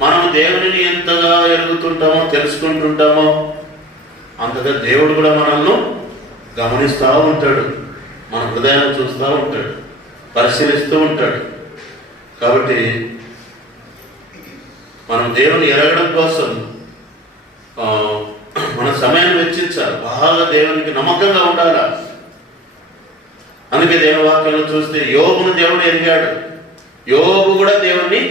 మనం దేవునిని ఎంతగా ఎరుగుతుంటామో తెలుసుకుంటుంటామో అంతగా దేవుడు కూడా మనల్ని గమనిస్తూ ఉంటాడు, మన హృదయాన్ని చూస్తూ ఉంటాడు, పరిశీలిస్తూ ఉంటాడు. కాబట్టి మనం దేవుని ఎరగడం కోసం మన సమయాన్ని వెచ్చించాలి, బాగా దేవునికి నమ్మకంగా ఉండాలి. అందుకే దేవుని వాక్యంలో చూస్తే యోబును దేవుడు ఎరిగాడు, యోబు కూడా దేవుణ్ణి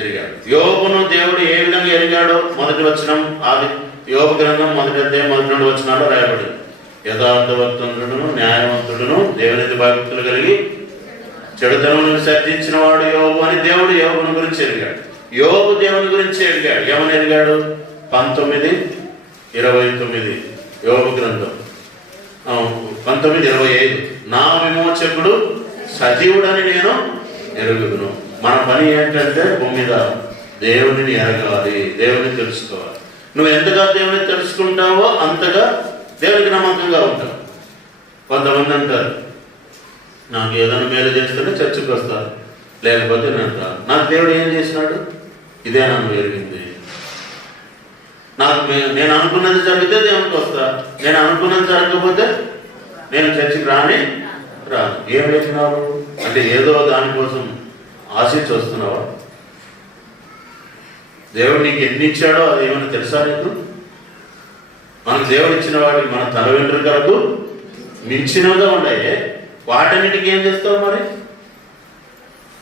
ఎరిగాడు. యోబును దేవుడు ఏ విధంగా ఎరిగాడో మొదటి వచనం ఆది యోబు గ్రంథం 1:1 వచనాల్లో రాయబడి, యథార్థవంతుడును న్యాయవంతుడును దేవుని భక్తులు కలిగి చెడుతనమును విసర్జించిన వాడు యోబు అని దేవుడు యోబుని గురించి ఎరిగాడు. యోబు దేవుని గురించి ఎరిగాడు. ఏమని ఎరిగాడు? 19:29 యోబు గ్రంథం 19:25 నా విమోచకుడు సజీవుడని నేను ఎరుగుదును. మన పని ఏంటంటే భూమి మీద దేవునిని ఎరగాలి, దేవుని తెలుసుకోవాలి. నువ్వు ఎంతగా దేవుని తెలుసుకుంటావో అంతగా దేవునికి నమ్మకంగా ఉంటావు. కొంతమంది అంటారు, నాకు ఏదైనా మేలు చేస్తేనే చర్చకు వస్తారు, లేకపోతే నేను రాను. నాకు దేవుడు ఏం చేసినాడు? ఇదే నన్ను ఎరిగింది. నేను అనుకున్నది జరిగితే దేవునికి వస్తా, నేను అనుకున్నది జరగకపోతే నేను చర్చికి రాను. ఏం పెట్టినావు అంటే ఏదో దానికోసం ఆశించి వస్తున్నావా? దేవుడు నీకు ఎన్ని ఇచ్చాడో అది ఏమైనా తెలుసా నీకు? మనకు దేవుడు ఇచ్చిన వాటికి మన తల వెంట్రుకలకు మించినవిగా ఉన్నాయి. వాటన్నిటికీ ఏం చేస్తావు మరి?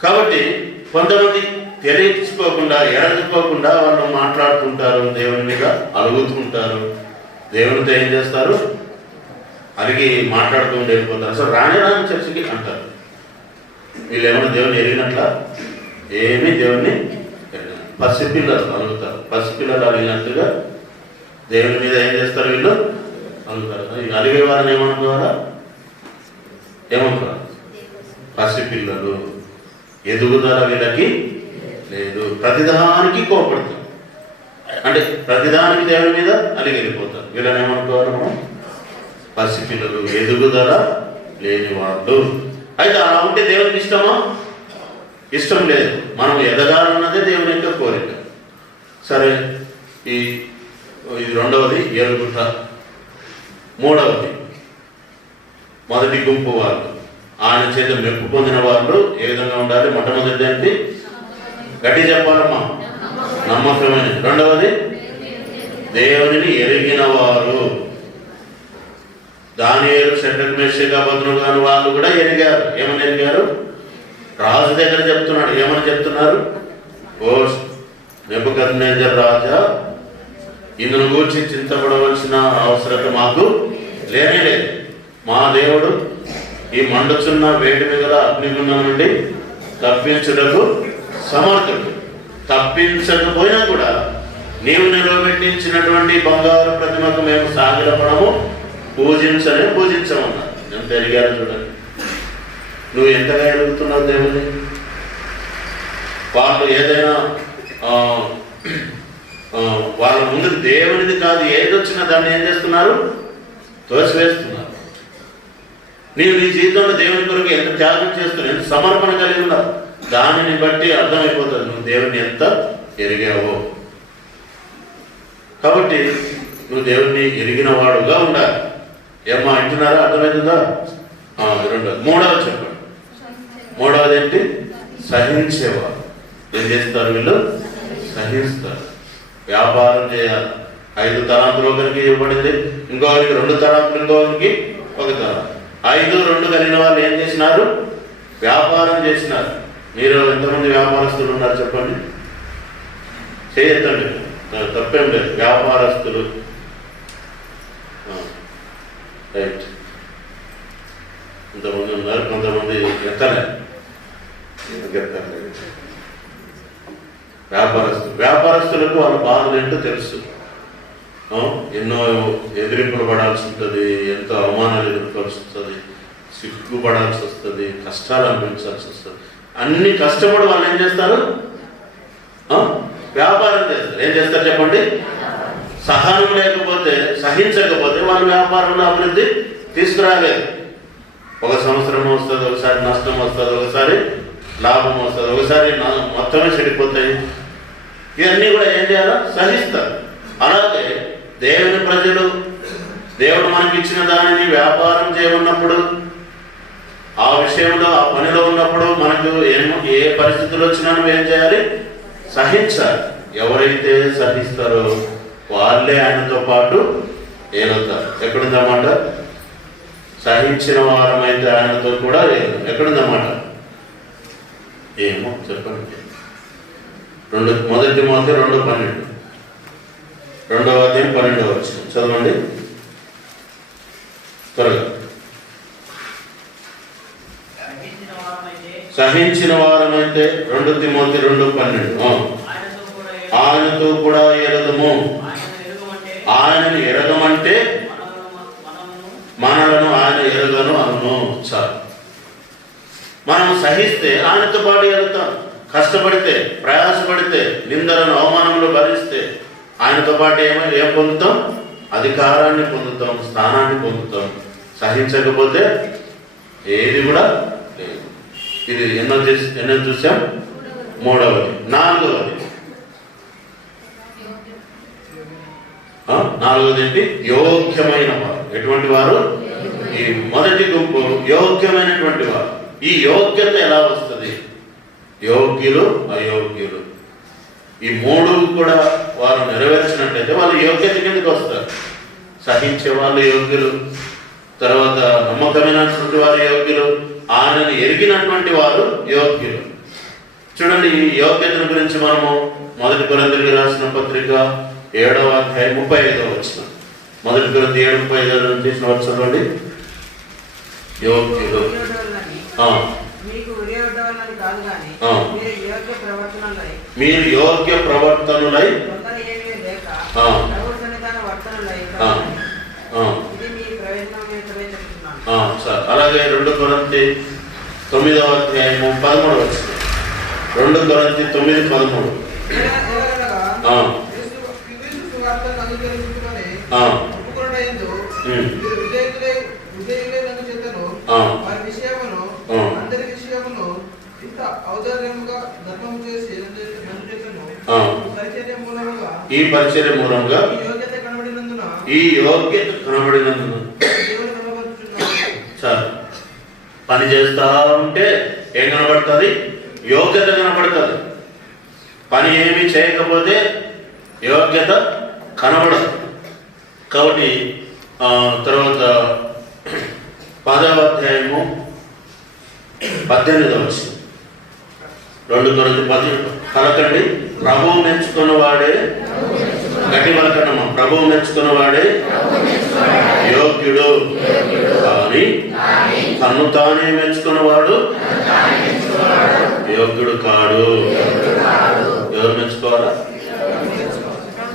కాబట్టి కొంతమంది తెలియచుకోకుండా ఎరగకోకుండా వాళ్ళు మాట్లాడుతుంటారు, దేవుని మీద అలుగుతుంటారు, దేవునితో ఏం చేస్తారు? అలిగి మాట్లాడుతూ వెళ్ళిపోతారు. అసలు రాని చర్చికి అంటారు. వీళ్ళు ఏమైనా దేవుని ఎరిగినట్లా? ఏమీ దేవుణ్ణి ఎరగదు. పసిపిల్లలు అలుగుతారు. పసిపిల్లలు అలిగినట్టుగా దేవుని మీద ఏం చేస్తారు? వీళ్ళు అలుగుతారు. అలిగే వారిని ఏమనుకోవాలా? ఏమనుకోవాలి? పసిపిల్లలు. ఎదుగుదల వీళ్ళకి లేదు. ప్రతిదానికి కోపడతారు, అంటే ప్రతిదానికి దేవుని మీద అలిగి వెళ్ళిపోతారు. వీళ్ళని ఏమనుకోవాలి మనం? పసిపిల్లలు, ఎదుగుదల లేని వాళ్ళు. అయితే అలా ఉంటే దేవునికి ఇష్టమా? ఇష్టం లేదు. మనం ఎదగాలన్నదే దేవుని యొక్క కోరిక. సరే, ఇది రెండవది ఎరుగుట. మూడవది మొదటి గుంపు వాళ్ళు, ఆయన చేత మెప్పు పొందిన వాళ్ళు ఏ విధంగా ఉండాలి? మొట్టమొదటి ఏంటి? గట్టి చెప్పాలమ్మా, నమ్మకమైన. రెండవది దేవునిని ఎరిగిన వారు. దానియేలు, షడ్రక్, మేషక్, అబేద్నెగో వాళ్ళు కూడా ఎరిగారు. ఏమని ఎరిగారు? రాజు దగ్గర చెప్తున్నాడు. ఏమని చెప్తున్నారు? ఓ నెబుకద్నెజర్ రాజా, ఇందును గూర్చి చింతపడవలసిన అవసరం మాకు లేనే లేదు. మా దేవుడు ఈ మండుచున్న వేడి మీద అగ్నిగుండం నుండి తప్పించుటకు సమర్థుడు. తప్పించకపోయినా కూడా నీవు నిలబెట్టించినటువంటి బంగారు ప్రతిమకు మేము సాగిలపడము, పూజించమన్నా. ఎంత ఎరిగారో చూడండి. నువ్వు ఎంతగా ఎరుగుతున్నావు దేవుని. వాళ్ళు ఏదైనా వాళ్ళ ముందు దేవునిది కాదు ఏది వచ్చినా దాన్ని ఏం చేస్తున్నారు? తోసివేస్తున్నారు. నీవు నీ జీవితంలో దేవుని కొరకు ఎంత త్యాగం చేస్తున్నావు, ఎంత సమర్పణ కలిగి ఉన్నావు, దానిని బట్టి అర్థమైపోతుంది నువ్వు దేవుని ఎంత ఎరిగావో. కాబట్టి నువ్వు దేవుణ్ణి ఎరిగిన వాడుగా ఉండాలి. ఏమ్మా అంటున్నారా? అర్థమవుతుందా? రెండోది. మూడవది చెప్పండి. మూడవది ఏంటి? సహించేవారు. ఏం చేస్తారు వీళ్ళు? సహిస్తారు. వ్యాపారం చేయాలి. 5 తలాంతులు ఒకరికి ఇవ్వబడింది, ఇంకొకరికి 2 తలాంతులు, ఇంకొకరికి 1 తలాంతు. 5, 2 కలిగిన వాళ్ళు ఏం చేసినారు? వ్యాపారం చేసినారు. మీరు ఎంతమంది వ్యాపారస్తులు ఉన్నారు చెప్పండి? చేయొద్దండి, తప్పేం లేదు. వ్యాపారస్తులు రైట్, ఇంతమంది ఉన్నారు. కొంతమంది ఎత్తలే. వ్యాపారస్తులకు వాళ్ళ బాధలు ఏంటో తెలుసు. ఎన్నో ఎదిరింపులు పడాల్సి ఉంటుంది, ఎంతో అవమానాలు ఎదుర్కోవాల్సి వస్తుంది, సిగ్గుపడాల్సి వస్తుంది, కష్టాలు అనుభవించాల్సి వస్తుంది. అన్ని కష్టపడి వాళ్ళు ఏం చేస్తారు? వ్యాపారం చేస్తారు. ఏం చేస్తారు చెప్పండి? సహనం లేకపోతే, సహించకపోతే వాళ్ళు వ్యాపారంలో అభివృద్ధి తీసుకురాలేదు. 1 సంవత్సరం వస్తుంది, ఒకసారి నష్టం వస్తుంది, ఒకసారి లాభం వస్తుంది, ఒకసారి మొత్తమే చెడిపోతాయి. ఇవన్నీ కూడా ఏం చేయాలో సహిస్తారు. అలాగే దేవుని ప్రజలు దేవుడు మనకి ఇచ్చిన దానిని వ్యాపారం చేయమన్నప్పుడు, ఆ విషయంలో ఆ పనిలో ఉన్నప్పుడు మనకు ఏ పరిస్థితులు వచ్చినా ఏం చేయాలి? సహించాలి. ఎవరైతే సహిస్తారో వాళ్ళే ఆయనతో పాటు ఏలుతారు. ఎక్కడుందన్నమాట? సహించిన వారమైతే ఆయనతో కూడా ఎక్కడుందన్నమాట? ఏమో చెప్పండి. 1 తిమోతి 2:12, 2వ అధ్యాయం 12వ వచనం చదవండి త్వరగా. సహించిన వారమైతే 2 తిమోతి 2:12, ఆయనతో కూడా ఎరగము. ఆయనను ఎరగమంటే మనలను ఆయన ఎరగను అను. చాలు. మనం సహిస్తే ఆయనతో పాటు ఎరుగుతాం. కష్టపడితే, ప్రయాసపడితే, నిందలను అవమానంలో భరిస్తే ఆయనతో పాటు ఏం పొందుతాం? అధికారాన్ని పొందుతాం, స్థానాన్ని పొందుతాం. సహించకపోతే ఏది కూడా లేదు. ఇది ఎన్నో చూసాం? మూడవది. నాలుగవది ఏంటి? యోగ్యమైన వారు. ఎటువంటి వారు? ఈ మొదటి గుంపు యోగ్యమైనటువంటి వారు. ఈ యోగ్యత ఎలా వస్తుంది? యోగ్యులు, అయోగ్యులు, ఈ 3 కూడా వారు నెరవేర్చినట్లయితే వాళ్ళు యోగ్యత కిందకి వస్తారు. సహించే వాళ్ళు యోగ్యులు, తర్వాత నమ్మకమైనటువంటి వారు యోగ్యులు, ఆయనను ఎరిగినటువంటి వారు యోగ్యులు. చూడండి, ఈ యోగ్యతను గురించి మనము 1 కొరింథీయులకు రాసిన పత్రిక 7వ అధ్యాయం 35వ వచనం. 1 కొరింథీ 7:35 తీసిన వచనండి. యోగ్యులు మీరు యోగ్య ప్రవర్తనులై అలాగే 2 కొరింథీ 9వ అధ్యాయము 13వ వచనం. 2 కొరింథీ 9:13. ఈ పరిచర్య మూలంగా ఈ యోగ్యత కనబడినందున చాలు. పని చేస్తా ఉంటే ఏం కనబడుతుంది? యోగ్యత కనబడుతుంది. పని ఏమి చేయకపోతే యోగ్యత కనబడదు. కాబట్టి తర్వాత 10వ అధ్యాయము 18వ వచనం. 2 కొరింథీ 10 పలకండి. ప్రభువు మెచ్చుకున్న వాడే గట్టి వలకన్నమ్మ. ప్రభువు మెచ్చుకున్నవాడే యోగ్యుడు, కానీ తన్ను తానే మెచ్చుకున్నవాడు యోగ్యుడు కాడు. ఎవరు మెచ్చుకోవాలా?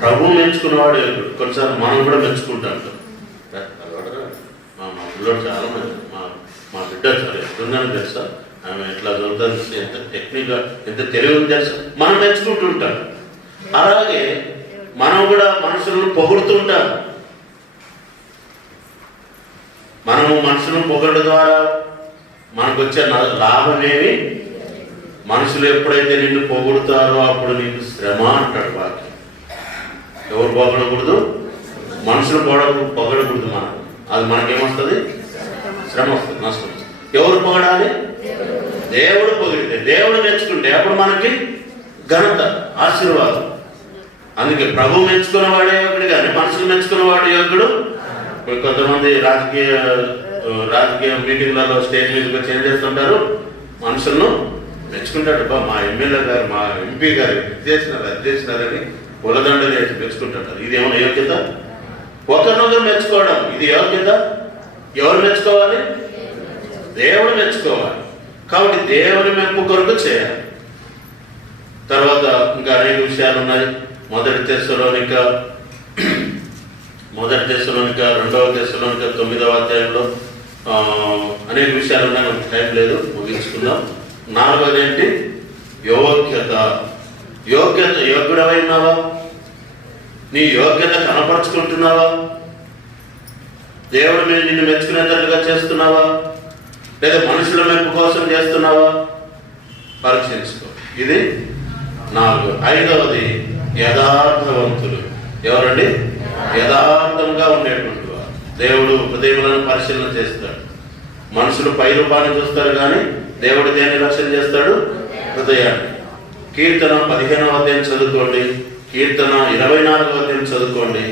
ప్రభు మెచ్చుకున్నవాడు యోగ్యుడు. కొన్నిసార్లు మనం కూడా మెచ్చుకుంటాం. మా పిల్లడు చాలా మంది, మా బిడ్డ చాలా ఎట్లుందని తెలుసా, ఆమె ఎట్లా చదువుతుంది, ఎంత టెక్నిక్గా, ఎంత తెలివి తెలుసా, మనం మెచ్చుకుంటుంటాం. అలాగే మనం కూడా మనుషులను పొగుడుతుంటాం. మనము మనుషులను పొగడం ద్వారా మనకు వచ్చే లాభం ఏమి? మనుషులు ఎప్పుడైతే నిన్ను పొగుడుతారో అప్పుడు నీకు శ్రమ అంటాడు వాక్యం. ఎవరు పొగడకూడదు? మనుషులు పొగడకూడదు. మనకు అది మనకేమొస్తుంది? శ్రమ వస్తుంది, నష్టం వస్తుంది. ఎవరు పొగడాలి? దేవుడు పొగిడితే, దేవుడు మెచ్చుకుంటే అప్పుడు మనకి ఘనత, ఆశీర్వాదం. అందుకే ప్రభు మెచ్చుకున్నవాడే యోగుడు, కానీ మనుషులు మెచ్చుకున్నవాడు యోగుడు. ఇప్పుడు కొంతమంది రాజకీయ మీటింగ్లలో స్టేజ్ మీదకి వచ్చి ఏం చేస్తుంటారు? మనుషులను మెచ్చుకుంటాడు. మా ఎమ్మెల్యే గారు, మా ఎంపీ గారు అది చేసినారని పొలదండ చేసి మెచ్చుకుంటుంటారు. ఇది ఏమైనా యోగ్యత? ఒకరినొకరు మెచ్చుకోవడం ఇది యోగ్యత? ఎవరు మెచ్చుకోవాలి? దేవుడు మెచ్చుకోవాలి. కాబట్టి దేవుని మెప్పు కొరకు చేయాలి. తర్వాత ఇంకా అనేక విషయాలు ఉన్నాయి. మొదటి తెస్సలోనిక 2వ తెస్సలోనిక 9వ అధ్యాయంలో అనేక విషయాలు ఉన్నాయి. మనకు టైం లేదు, ముగించుకుందాం. 4వది ఏంటి? యోగ్యత. యోగ్యుడవై ఉన్నావా? నీ యోగ్యత కనపరుచుకుంటున్నావా? దేవుడు మీద నిన్ను మెచ్చుకునేటట్టుగా చేస్తున్నావా, లేదా మనుషుల మెప్పు కోసం చేస్తున్నావా? పరీక్షించుకో. ఇది 4. 5వది యథార్థవంతులు. ఎవరండి? యథార్థంగా ఉండేటువంటి వారు. దేవుడు హృదయములను పరిశీలన చేస్తాడు. మనుషులు పై రూపాన్ని చూస్తారు, కానీ దేవుడు దేన్ని లక్ష్యం చేస్తాడు? హృదయాన్ని. కీర్తన 15వ అధ్యాయం చదువుకోండి, కీర్తన 24వ అధ్యాయం చదువుకోండి.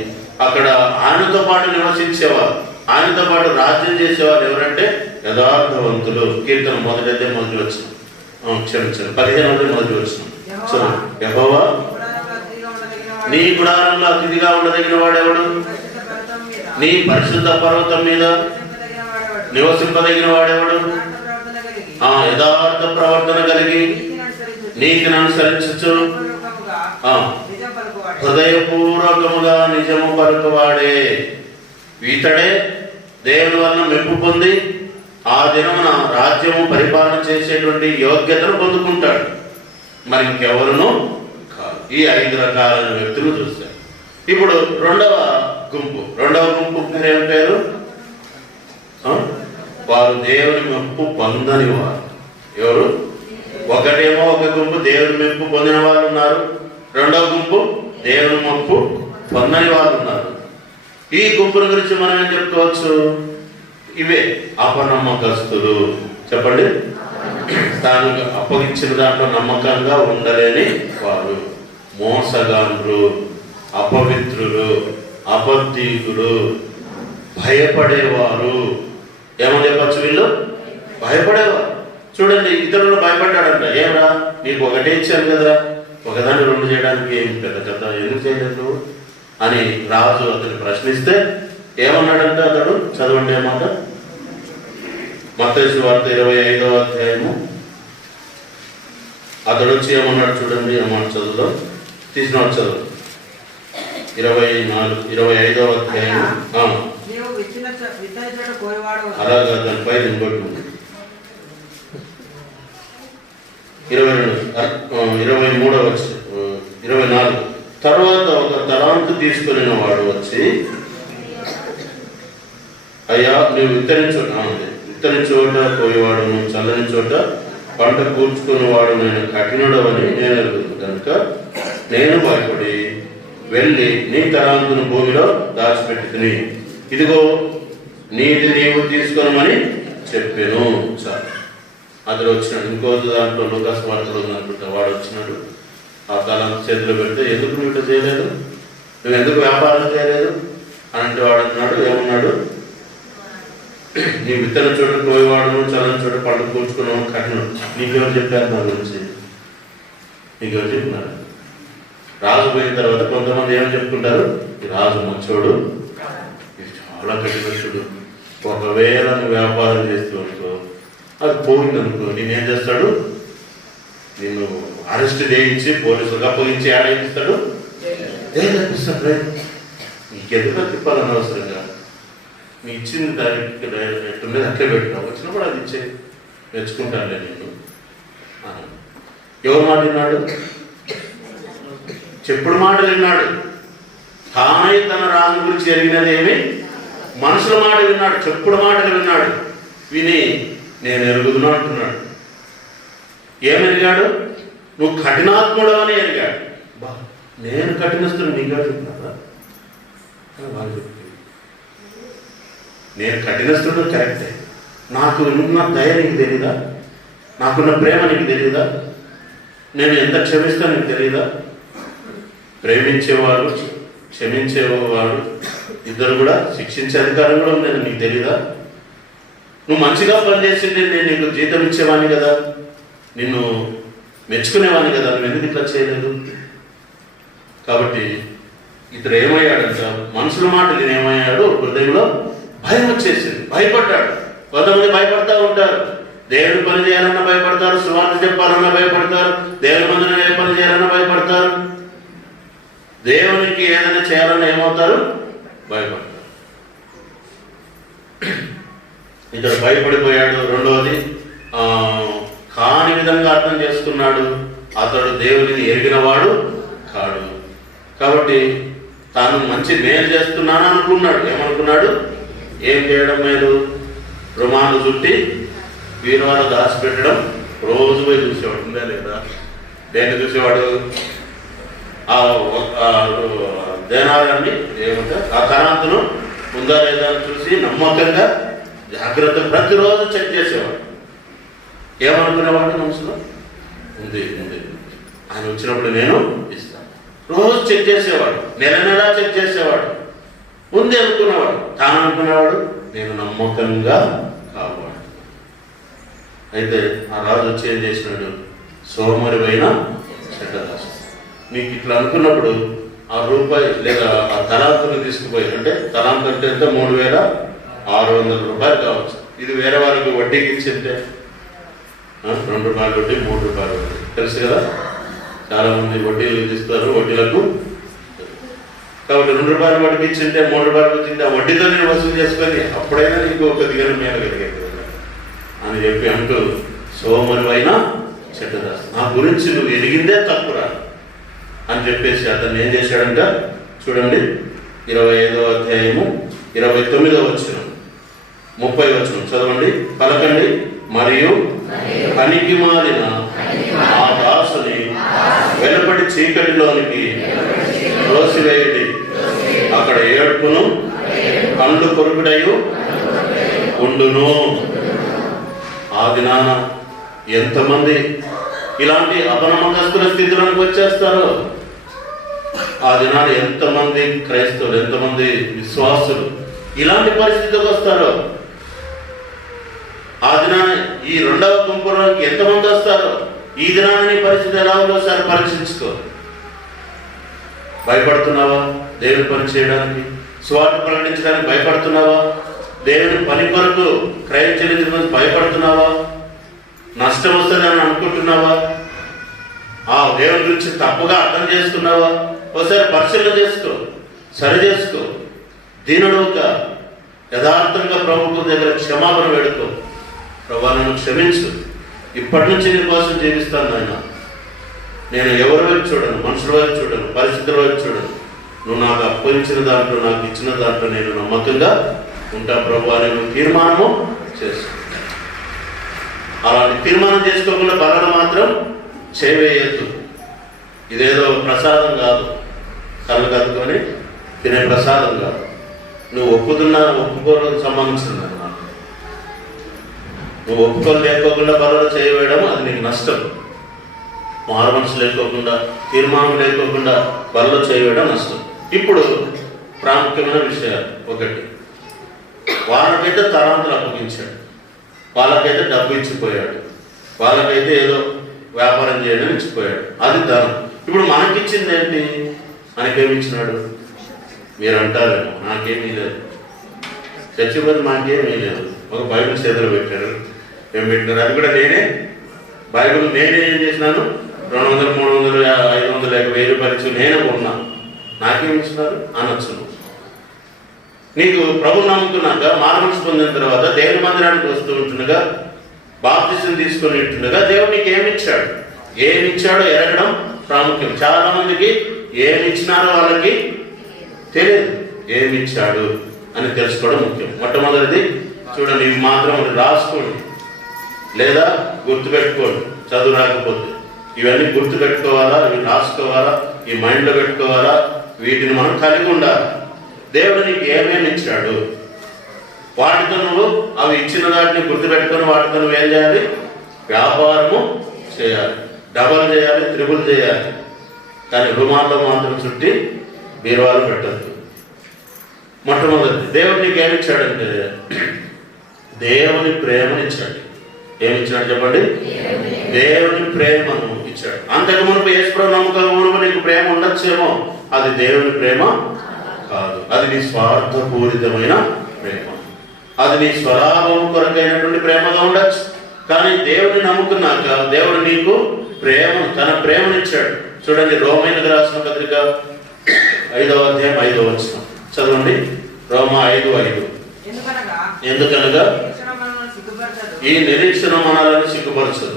అక్కడ ఆయనతో పాటు నివసించేవారు, ఆయనతో పాటు రాజ్యం చేసేవారు ఎవరంటే యథార్థవంతులు. కీర్తన 1వ అధ్యాయం మొదటి వచనం, క్షమించండి 15వ అధ్యాయం మొదటి వచనం. యెహోవా నీ గుడారంలో అతిథిగా ఉండదగిన వాడెవడు? నీ పరిశుద్ధ పర్వతం మీద నివసింపదగిన వాడెవడు? యథార్థ ప్రవర్తన కలిగి నీతిని అనుసరించు, హృదయపూర్వకముగా నిజము పలుకువాడే. ఇతడే దేవుని వలన మెప్పు పొంది ఆ దినమున రాజ్యము పరిపాలన చేసేటువంటి యోగ్యతను పొందుకుంటాడు. మరి ఇంకెవరును కాదు. ఈ 5 రకాలైన వ్యక్తులు చూస్తారు. ఇప్పుడు రెండవ గుంపు ఏం పేరు? వారు దేవుని మెప్పు పొందని వారు. ఎవరు? ఒకటేమో ఒక గుంపు దేవుని మెప్పు పొందిన వారు ఉన్నారు, రెండవ గుంపు దేవుని మెప్పు పొందని వారు ఉన్నారు. ఈ గుంపుల గురించి మనం ఏం చెప్పుకోవచ్చు? ఇవే అపనమ్మకస్తులు. చెప్పండి. తాను అప్పగించిన దాంట్లో నమ్మకంగా ఉండలేని వారు, మోసగాండ్రు, అపవిత్రులు, అబద్ధీకులు, భయపడేవారు. ఏమని చెప్పచ్చు? వీళ్ళు భయపడేవారు. చూడండి, ఇతరులు భయపడ్డాడంట. ఏమరా, నీకు ఒకటే ఇచ్చాను కదా, ఒకదాన్ని 2 చేయడానికి ఏం పెద్ద కథ, ఎందుకు చేయలేదు అని రాజు అతన్ని ప్రశ్నిస్తే ఏమన్నాడంటే అతడు, చదవండి అన్నమాట. మత్తయి సువార్త 25వ అధ్యాయము. అతడు వచ్చి ఏమన్నాడు చూడండి అన్నమాట. చదువులో తీసినవాడు చదువు. 25వ అధ్యాయము. అలాగా దానిపై ఇంకోటి 24. తర్వాత ఒక తలాంతు తీసుకుని వాడు వచ్చి, అయ్యా నువ్వు విత్తని చోట పోయేవాడును, చల్లని చోట పంట కూర్చుకునేవాడు నేను కఠినుడవని నేను ఎరుగుతాను కనుక నేను భయపడి వెళ్ళి నీ తలాంతును భూమిలో దాచిపెట్టుకుని ఇదిగో నీది నీవు తీసుకోనమని చెప్పాను. చాలు. అతడు వచ్చినాడు. ఇంకో దాంట్లో లూకాసు వార్తలో ఉందనుకుంటా, వాడు వచ్చినాడు. ఆ తలాంతు చేతిలో పెడితే, ఎందుకు నువ్వు ఇట్లా చేయలేదు, నువ్వు ఎందుకు వ్యాపారం చేయలేదు అని అంటే వాడు అన్నాడు, ఏమన్నాడు? నీ విత్తన చోట పోయేవాడును, చల్లని చోట పంట కూర్చుకున్నావు కఠినుడు. నీకెవరు చెప్పారు నా గురించి? నీకెవరు చెప్పినారు? రాజు పోయిన తర్వాత కొంతమంది ఏమని చెప్పుకుంటారు, ఈ రాజు మంచోడు, ఇది చాలా కఠినస్తుడు. ఒకవేళ నువ్వు వ్యాపారం చేస్తూ అనుకో, అది పోయిందనుకో, నేనేం చేస్తాడు, నిన్ను అరెస్ట్ చేయించి పోలీసులకు అప్పగించి ఆడేపిస్తాడు, ఏపిస్తాడు. నీకెందుకు తిప్పాలని అవసరంగా, నీ ఇచ్చింది దానికి ఎట్టుండేది అట్లే పెట్టుకున్నావు, వచ్చినప్పుడు అది ఇచ్చే మెచ్చుకుంటానులే నేను. ఎవరు మాట విన్నాడు? చెప్పుడు మాటలు విన్నాడు. తానే తన రాజు గురించి జరిగినది ఏమి మనుషుల మాట విన్నాడు, చెప్పుడు మాటలు విన్నాడు. విని నేను ఎరుగుదును అంటున్నాడు. ఏమెరిగాడు? నువ్వు కఠినాత్ముడు అని ఎరిగాడు. నేను కఠినస్తుడు నీకు అడుగుతున్నారా? నేను కఠినస్తుడు కరెక్టే. నాకు ఉన్న దయ నీకు తెలీదా? నాకున్న ప్రేమ నీకు తెలీదా? నేను ఎంత క్షమిస్తాను నీకు తెలీదా? ప్రేమించేవాడు క్షమించేవాడు ఇద్దరు కూడా శిక్షించే అధికారం కూడా ఉందని నీకు తెలీదా? నువ్వు మంచిగా పనిచేసింది నేను నీకు జీతం ఇచ్చేవాడిని కదా, నిన్ను మెచ్చుకునేవాడిని కదా, నువ్వు ఎందుకు ఇట్లా చేయలేదు? కాబట్టి ఇతడు ఏమయ్యాడంట, మనుషుల మాటలు ఏమయ్యాడు, హృదయంలో భయం వచ్చేసింది, భయపడ్డాడు. కొంతమంది భయపడతా ఉంటారు, దేవుడి పని చేయాలన్నా భయపడతారు, సువార్త చెప్పాలన్నా భయపడతారు, దేవుడి మందిరం ఏ పని చేయాలన్నా భయపడతారు, దేవునికి ఏదైనా చేయాలన్నా ఏమవుతారు, భయపడతారు. ఇతడు భయపడిపోయాడు. రెండవది, కాని విధంగా అర్థం చేసుకున్నాడు, అతడు దేవుడిని ఎరిగినవాడు కాడు. కాబట్టి తాను మంచి మేలు చేస్తున్నాను అనుకున్నాడు. ఏమనుకున్నాడు? ఏం చేయడం మేలు? రుమాలు చుట్టి వీరవారు దాచిపెట్టడం. రోజు పోయి చూసేవాడు, ఉందా లేదా? దేన్ని చూసేవాడు? దేనారాన్ని ఏమంటే ఆ తరాంతను ఉందా లేదా అని చూసి నమ్మకంగా జాగ్రత్త ప్రతిరోజు చెక్ చేసేవాడు. ఏమనుకునేవాడు మనసులో? ఉంది ఉంది, ఆయన వచ్చినప్పుడు నేను ఇస్తాను. రోజు చెక్ చేసేవాడు, నెల నెలా చెక్ చేసేవాడు. ఉంది అనుకునేవాడు, తాను అనుకునేవాడు నేను నమ్మకంగా కావాడు. అయితే ఆ రాజు వచ్చి ఏం చేసినాడు? సోమరివైన చెడ్డదాసు. నీకు ఇట్లా అనుకున్నప్పుడు ఆ రూపాయి లేదా ఆ తలాంతుని తీసుకుపోయి, అంటే తలాంతు అంటే ఎంత, 3,600 రూపాయలు కావచ్చు. ఇది వేరే వారికి వడ్డీకి ఇచ్చింటే 2 రూపాయలు వడ్డీ, 3 రూపాయలు వడ్డీ, తెలుసు కదా. చాలా మంది వడ్డీలు ఇస్తారు వడ్డీలకు. కాబట్టి 2 రూపాయలు వడ్డీకి ఇచ్చింటే 3 రూపాయలు ఇచ్చింటే ఆ వడ్డీతో నేను వసూలు చేసుకొని అప్పుడైనా నీకు కొద్దిగా మేలు కలిగేది అని చెప్పి అంటూ, సోమరివైన చెడ్డదాసు, నా గురించి నువ్వు ఎదిగిందే తప్పురా అని చెప్పేసి అతన్ని ఏం చేశాడంట? చూడండి, 25వ అధ్యాయము 29వ వచనం, 30వ వచనం చదవండి, పలకండి. మరియు పనికి మారిన ఆ దాసుని వెలుపటి చీకటిలోనికి త్రోసివేయడి, అక్కడ ఏడుపును కండ్లు కొరుకుడయు ఉండును. ఆ దినాన ఎంతమంది ఇలాంటి అపనమ్మకస్తుల స్థితిలోకి వచ్చేస్తారో, ఆ దినాలు ఎంతమంది క్రైస్తవులు, ఎంతమంది విశ్వాసులు ఇలాంటి పరిస్థితికి వస్తారో, ఆ దినాన ఈ 2వ గుంపులోకి ఎంతమంది వస్తారో, ఈ దినాన్ని పరిస్థితి ఎలా ఉందో ఒకసారి పరీక్షించుకో. భయపడుతున్నావా దేవుని పని చేయడానికి? స్వార్థ ప్రకటించడానికి భయపడుతున్నావా? దేవుని పని కొరకు క్రయం చెల్లించడానికి భయపడుతున్నావా? నష్టం వస్తుందని అనుకుంటున్నావా? ఆ దేవుని గురించి తప్పుగా అర్థం చేసుకున్నావా? ఒకసారి పరిశీలన చేసుకో, సరి చేసుకో. దీనుడుగా యథార్థంగా ప్రభుత్వం దగ్గర క్షమాపణ వేడుకో. ప్రభా నన్ను క్షమించు, ఇప్పటి నుంచి నీ కోసం జీవిస్తాను నాయన. నేను ఎవరి వైపు చూడను, మనుషుల వైపు చూడను, పరిస్థితుల వైపు చూడను. నువ్వు నాకు అప్పగించిన దాంట్లో, నాకు ఇచ్చిన దాంట్లో నేను నమ్మకంగా ఉంటా ప్రభు అని నువ్వు తీర్మానము చేసుకో. అలాంటి తీర్మానం చేసుకోకుండా బలను మాత్రం చేయవేయద్దు. ఇదేదో ప్రసాదం కాదు, కళ్ళు కలుపుకొని తినే ప్రసాదం కాదు. నువ్వు ఒప్పుకోవడానికి సంబంధించింది అన్నమాట. నువ్వు లేకోకుండా బలలో చేయవేయడం అది నీకు నష్టం. మారు మనసు లేకోకుండా, తీర్మానం లేకోకుండా బలలో చేయవేయడం నష్టం. ఇప్పుడు ప్రాముఖ్యమైన విషయాలు, ఒకటి, వాళ్ళకైతే తరాంతులు అప్పగించాడు, వాళ్ళకైతే డబ్బు ఇచ్చిపోయాడు, వాళ్ళకైతే ఏదో వ్యాపారం చేయడం ఇచ్చిపోయాడు, అది ధనం. ఇప్పుడు మనకిచ్చింది ఏంటి? మనకేమిచ్చినాడు? మీరు అంటారు నాకేమీ లేదు, చచ్చిపోతే నాకేమీ లేదు. ఒక బైబిల్ చేతులు పెట్టారు, ఏం పెట్టినారు? అది కూడా నేనే బైబిల్ నేనే ఏం చేసినాను? 200, 300, 500, 1000 రూపాయలు నేనే కొన్నాను. నాకేమి ఇచ్చినారు అనొచ్చు. నీకు ప్రభు నమ్ముకున్నాక మానవసు పొందిన తర్వాత దేవుని మందిరానికి వస్తూ ఉంటుండగా, బాప్తిసం తీసుకొని ఉంటుండగా దేవుడు నీకు ఏమిచ్చాడు? ఏమిచ్చాడో ఎరగడం ప్రాముఖ్యం. చాలా మందికి ఏమిచ్చినారో వాళ్ళకి తెలియదు. ఏమిచ్చాడు అని తెలుసుకోవడం ముఖ్యం. మొట్టమొదటిది చూడండి, ఇవి మాత్రం రాసుకోండి లేదా గుర్తుపెట్టుకోండి. చదువు రాకపోతే ఇవన్నీ గుర్తుపెట్టుకోవాలా, ఇవి రాసుకోవాలా, ఈ మైండ్లో పెట్టుకోవాలా. వీటిని మనం కలిగి ఉండాలి. దేవుడు నీకు ఏమేమి ఇచ్చాడు, వాటితో నువ్వు అవి ఇచ్చిన వాటిని గుర్తుపెట్టుకొని వాటితో నువ్వు ఏం చేయాలి? వ్యాపారము చేయాలి, డబల్ చేయాలి, త్రిబుల్ చేయాలి. కానీ రుమాల్లో మాత్రం చుట్టి బీరువాలు పెట్టద్దు. మొట్టమొదటి దేవుడు నీకు ఏమిచ్చాడంటే దేవుని ప్రేమనిచ్చాడు. ఏమిచ్చాడు చెప్పండి? దేవుని ప్రేమను ఇచ్చాడు. అంతకు మునుపు యేసుప్రభు నమ్మకం మునుపు నీకు ప్రేమ ఉండొచ్చేమో, అది దేవుని ప్రేమ కాదు. అది నీ స్వార్థపూరితమైన ప్రేమ, అది నీ స్వలాభం కొరకైనటువంటి ప్రేమగా ఉండొచ్చు. కానీ దేవుని నమ్ముకున్నాక దేవుడు నీకు తన ప్రేమనిచ్చాడు. చూడండి, రోమీయులకు రాసిన పత్రిక 5వ అధ్యాయం 5వ వచనం చదవండి. రోమా 5:5. ఎందుకనగా ఈ నిరీక్షణ మనలను సిగ్గుపరచదు,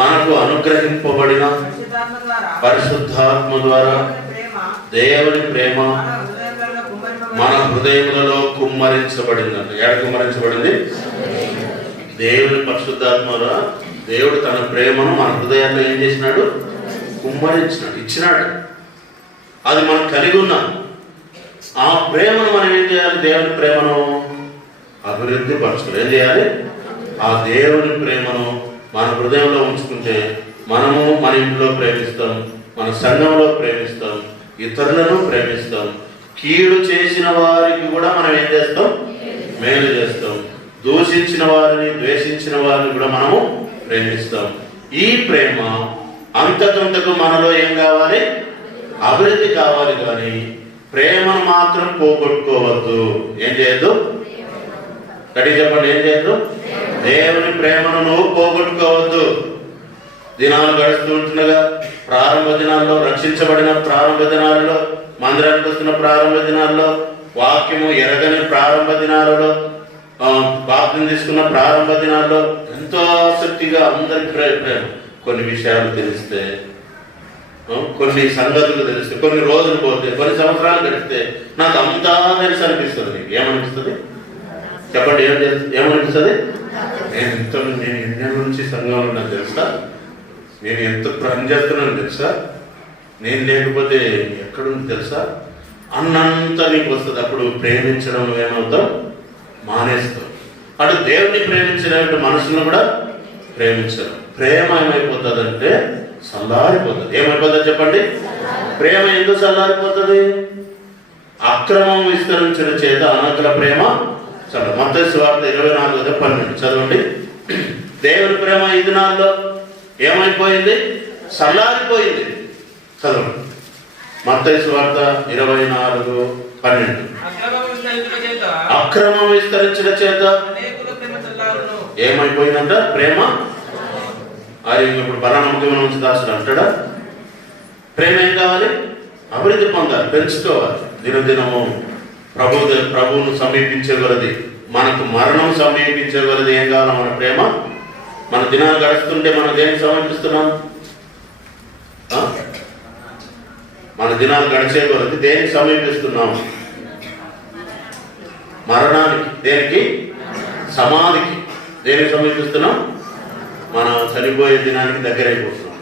మనకు అనుగ్రహింపబడిన పరిశుద్ధాత్మ ద్వారా దేవుని ప్రేమ మన హృదయములలో కుమ్మరించబడిందంట. ఎక్కడ కుమ్మరించబడింది? దేవుని పరిశుద్ధాత్మ ద్వారా దేవుడు తన ప్రేమను మన హృదయాల్లో ఏం చేసినాడు? కుమ్మరించినాడు, ఇచ్చినాడు. అది మనం కలిగి ఉన్నాం. ఆ ప్రేమను మనం ఏం చేయాలి? దేవుని ప్రేమను అభివృద్ధి పరచుకోవాలి. ఏం చేయాలి? ఆ దేవుని ప్రేమను మన హృదయంలో ఉంచుకుంటే మనము మన ఇంట్లో ప్రేమిస్తాం, మన సంఘంలో ప్రేమిస్తాం, ఇతరులను ప్రేమిస్తాం. కీడు చేసిన వారికి కూడా మనం ఏం చేస్తాం? మేలు చేస్తాం. దూషించిన వారిని, ద్వేషించిన వారిని కూడా మనము ప్రేమిస్తాం. ఈ ప్రేమ అంతకంతకు మనలో ఏం కావాలి? అభివృద్ధి కావాలి. కానీ ప్రేమను మాత్రం పోగొట్టుకోవద్దు. ఏం చేయొద్దు? గట్టి చెప్పండి, ఏం చేయొద్దు? దేవుని ప్రేమను నువ్వు పోగొట్టుకోవద్దు. దినాలు గడుస్తూ ఉంటుండగా, ప్రారంభ దినాల్లో, రక్షించబడిన ప్రారంభ దినాలలో, మందిరానికి వస్తున్న ప్రారంభ దినాల్లో, వాక్యము ఎరగని ప్రారంభ దినాలలో, బాప్తిసం తీసుకున్న ప్రారంభ దినాల్లో ఎంతో ఆసక్తిగా అందరికి ప్రేమ. కొన్ని విషయాలు తెలిస్తే, కొన్ని సంగతులు తెలిస్తే, కొన్ని రోజులు పోతే, కొన్ని సంవత్సరాలు గడిస్తే నాకు అంతా తెలుసు అనిపిస్తుంది. నీకు ఏమనిపిస్తుంది చెప్పండి? ఏమనిపిస్తుంది? నేను ఎన్నో నుంచి సంఘంలో ఉన్నాను తెలుసా, నేను ఎంత పని చేస్తున్నాను తెలుసా, నేను లేకపోతే ఎక్కడుంది తెలుసా అన్నంత నీకు వస్తుంది. అప్పుడు ప్రేమించడం ఏమవుతావు? మానేస్తావు. అటు దేవుణ్ణి ప్రేమించినట్టు మనసును కూడా ప్రేమించడం. ప్రేమ ఏమైపోతుందంటే చల్లారిపోతుంది. ఏమైపోతుంది చెప్పండి? ప్రేమ ఎందుకు చల్లారిపోతుంది? అక్రమం విస్తరించిన చేత అనకల ప్రేమ చల్ల. మత్తయి సువార్త 24:12 చదవండి. దేవుని ప్రేమ ఈ దినాల్లో ఏమైపోయింది? చల్లారిపోయింది. చదవండి. మత్తయి సువార్త 24:12. అక్రమం విస్తరించిన చేత ఏమైపోయిందంట? ప్రేమ. అది ఇప్పుడు బలనమ్మకమైన నుంచి దాసుడు అంటాడా? ప్రేమ ఏం కావాలి? అభివృద్ధి పొందాలి, పెంచుకోవాలి. దినదినము ప్రభువును సమీపించే కొలది, మనకు మరణం సమీపించే కొలది ఏం కావాలి? మన ప్రేమ. మన దినాలు గడుస్తుంటే మనం దేనికి సమీపిస్తున్నాం? మన దినాలు గడిచే కొలది దేనికి సమీపిస్తున్నాం? మరణానికి. దేనికి? సమాధికి. దేనికి సమీపిస్తున్నాం? మనం చనిపోయే దినానికి దగ్గర అయిపోతున్నాం.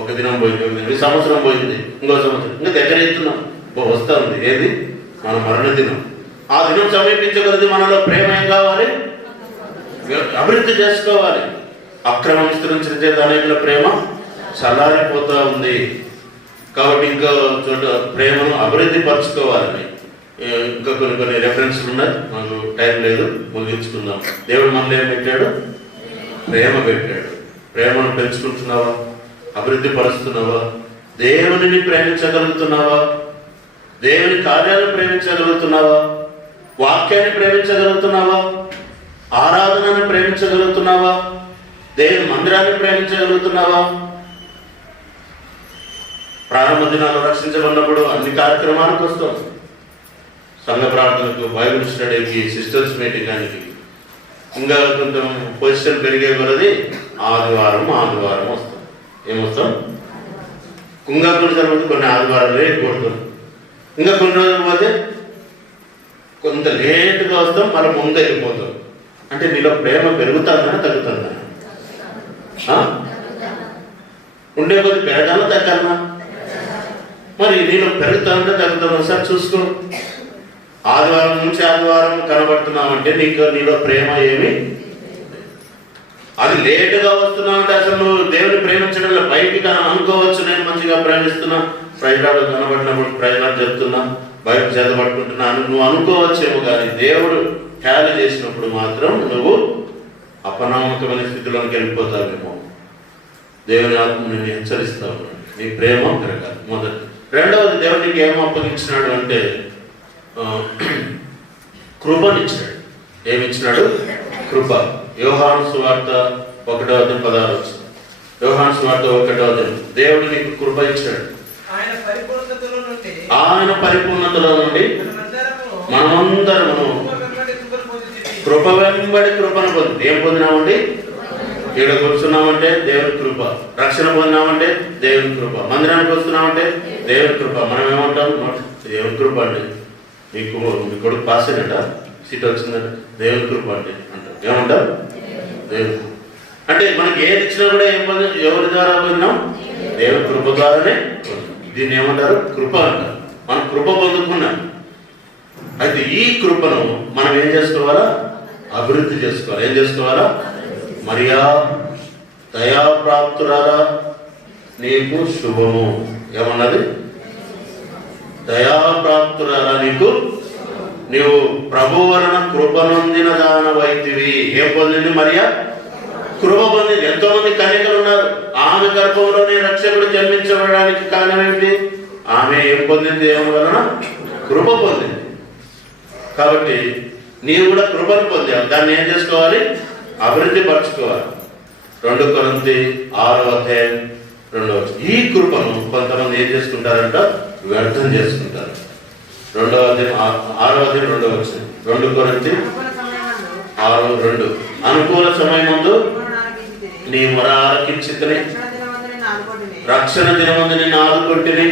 ఒక దినం పోయింది, సంవత్సరం పోయింది, ఇంకో సంవత్సరం, ఇంకా దగ్గర అవుతున్నాం. వస్తూ ఉంది. ఏది? మన మరణ దినం. ఆ దినం సమీపించగలది. మనలో ప్రేమ ఏం కావాలి? అభివృద్ధి చేసుకోవాలి. అక్రమం విస్తరించిన చేత అనేకుల ప్రేమ చల్లారిపోతూ ఉంది. కాబట్టి ఇంకా చోట ప్రేమను అభివృద్ధి పరచుకోవాలని ఇంకా కొన్ని రెఫరెన్స్లు ఉన్నాయి. నాకు టైం లేదు, ముగించుకుందాం. దేవుడు మనలో ఏం పెట్టాడు? ప్రేమ పెట్టాడు. ప్రేమను పెంచుకుంటున్నావా? అభివృద్ధి పరుస్తున్నావా? దేవునిని ప్రేమించగలుగుతున్నావా? దేవుని కార్యాలను ప్రేమించగలుగుతున్నావా? వాక్యాన్ని ప్రేమించగలుగుతున్నావా? ఆరాధనను ప్రేమించగలుగుతున్నావా? దేవుని మందిరాన్ని ప్రేమించగలుగుతున్నావా? ప్రారంభ దినాలు రక్షించబడినప్పుడు అన్ని కార్యక్రమాలకు వస్తాం. సంఘ ప్రార్థనకు, బైబిల్ స్టడీకి, సిస్టర్స్ మీటింగానికి, ఇంకా కొంచెం పొజిషన్ పెరిగే కొలది ఆదివారం వస్తాం. ఏమొస్తాం? కుంగాకులు జరుగుతుంది, కొన్ని ఆదివారాలు కొడుతాం. ఇంకా కొన్ని రోజులు పోతే కొంత లేటుగా వస్తాం, మళ్ళీ ముందు వెళ్ళిపోతాం. అంటే నీలో ప్రేమ పెరుగుతుందా తగ్గుతుందా? ఉండే కొద్ది పెరగాలా తగ్గాలా? మరి నీలో పెరుగుతుందా తగ్గుతుందా? ఒకసారి చూసుకో. ఆదివారం నుంచి ఆదివారం కనబడుతున్నావంటే నీలో ప్రేమ ఏమి? అది లేటుగా వస్తున్నావంటే అసలు నువ్వు దేవుని ప్రేమించడంలో బయటికి అనుకోవచ్చు, నేను మంచిగా ప్రేమిస్తున్నా, ప్రజలు కనబడినప్పుడు ప్రజలు చెప్తున్నా, బయట చేత పట్టుకుంటున్నాను నువ్వు అనుకోవచ్చేమో. కానీ దేవుడు ఖ్యాలి చేసినప్పుడు మాత్రం నువ్వు అపనమ్మకమైన స్థితిలోకి వెళ్ళిపోతావేమో. దేవుని ఆత్మ నేను హెచ్చరిస్తావు, నీ ప్రేమ పెరగాలి. మొదటి. రెండవది, దేవుడు నీకు ఏమో అప్పగించినాడు అంటే కృపనిచ్చాడు. ఏమిచ్చినాడు? కృప. యోహాను సువార్త 1:16. యోహాను సువార్త 1:1. దేవుడు నీకు కృప ఇచ్చాడు. ఆయన పరిపూర్ణతలో నుండి మనమందరము కృప వెంబడి కృపను పొంది. ఏం పొందినామండి? ఇక్కడ కూర్చున్నామంటే దేవుని కృప. రక్షణ పొందినామంటే దేవుని కృప. మందిరానికి వస్తున్నామంటే దేవుని కృప. మనం ఏమంటాం? దేవుని కృప అండి. మీ కొడుకు పాస్ అయినట, సీట్ వచ్చిందంట, దేవుని కృప అండి అంటాం. ఏమంటాం? దేవుని. అంటే మనకి ఏది ఇచ్చినా కూడా ఏం పొంది? ఎవరి ద్వారా పొందినాం? దేవుని కృప ద్వారానే పొందాం. దీన్ని ఏమంటారు? కృప అంటారు. మనం కృప పొందుకున్నాం. అయితే ఈ కృపను మనం ఏం చేసుకోవాలా? అభివృద్ధి చేసుకోవాలి. ఏం చేసుకోవాలా? మరియా దయాప్రాప్తురాలా నీకు శుభము. ఏమన్నది? దయాప్రాప్తురాలా నీవు ప్రభు వలన కృప నొందిన దానవైతివి. ఏం పొందింది మరియా? కృప పొందింది. ఎంతో మంది కన్యకలు ఉన్నారు. ఆమె గర్భంలోనే రక్షకుడు జన్మించబడడానికి కారణం ఏంటి? ఆమె ఏం పొందింది? ఏమి వలన? కృప పొందింది. కాబట్టి నీవు కూడా కృపను పొందావు. దాన్ని ఏం చేసుకోవాలి? అభివృద్ధి పరచుకోవాలి. 2 కొరింథీ 6:2. ఈ కృపను కొంతమంది ఏం చేసుకుంటారంట? వ్యర్థం చేసుకుంటారు. 6:2. 2 కొరింథీ 6:2. అనుకూల సమయమందు నీ మొర ఆలకించితిని, రక్షణ దినమందు నిన్ను ఆదుకొంటిని.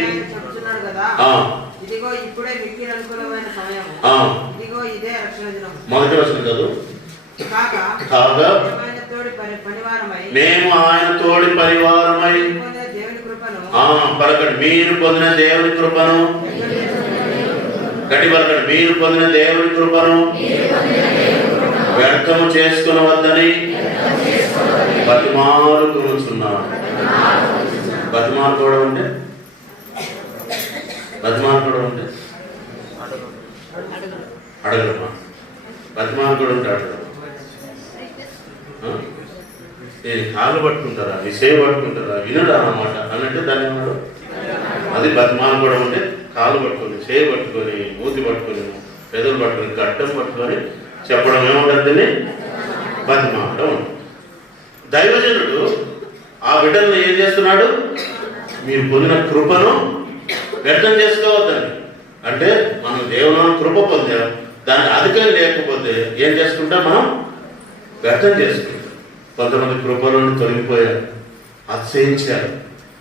మొదటి వచనం చదువు. కాగా మేము ఆయన తోడి పరివారమై పలకండి, మీరు పొందిన దేవుని కృపను. గట్టి పలకండి, మీరు పొందిన దేవుని కృపను వ్యర్థము చేసుకునవద్దని బతిమాలుకొనుచున్నాను. బతిమాలుకోవడం అంటే అడగడమా? బతిమాలుకోవడం అంటే అడగడం. కాళ్ళు పట్టుకుంటారా, నీ సేవ పట్టుకుంటారా, వినడా అన్నమాట అన్నట్టు దాన్ని అన్నాడు. అది బతిమాలుకోవడం అంటే కాళ్ళు పట్టుకొని, సేవ పట్టుకొని, మూతి పట్టుకొని, పెదవులు పట్టుకొని, గడ్డం పట్టుకొని చెప్పడం ఏమంటారు? దీన్ని బతిమాలడం. దైవజనుడు ఆ బిడ్డలను ఏం చేస్తున్నాడు? మీరు పొందిన కృపను వ్యర్థం చేసుకోవద్దని. అంటే మనం దేవుని కృప పొందాం, దాన్ని అధికం లేకపోతే ఏం చేసుకుంటాం? మనం వ్యర్థం చేసుకుంటాం. కొంతమంది కృపలో తొలగిపోయారు, అతిశయించారు,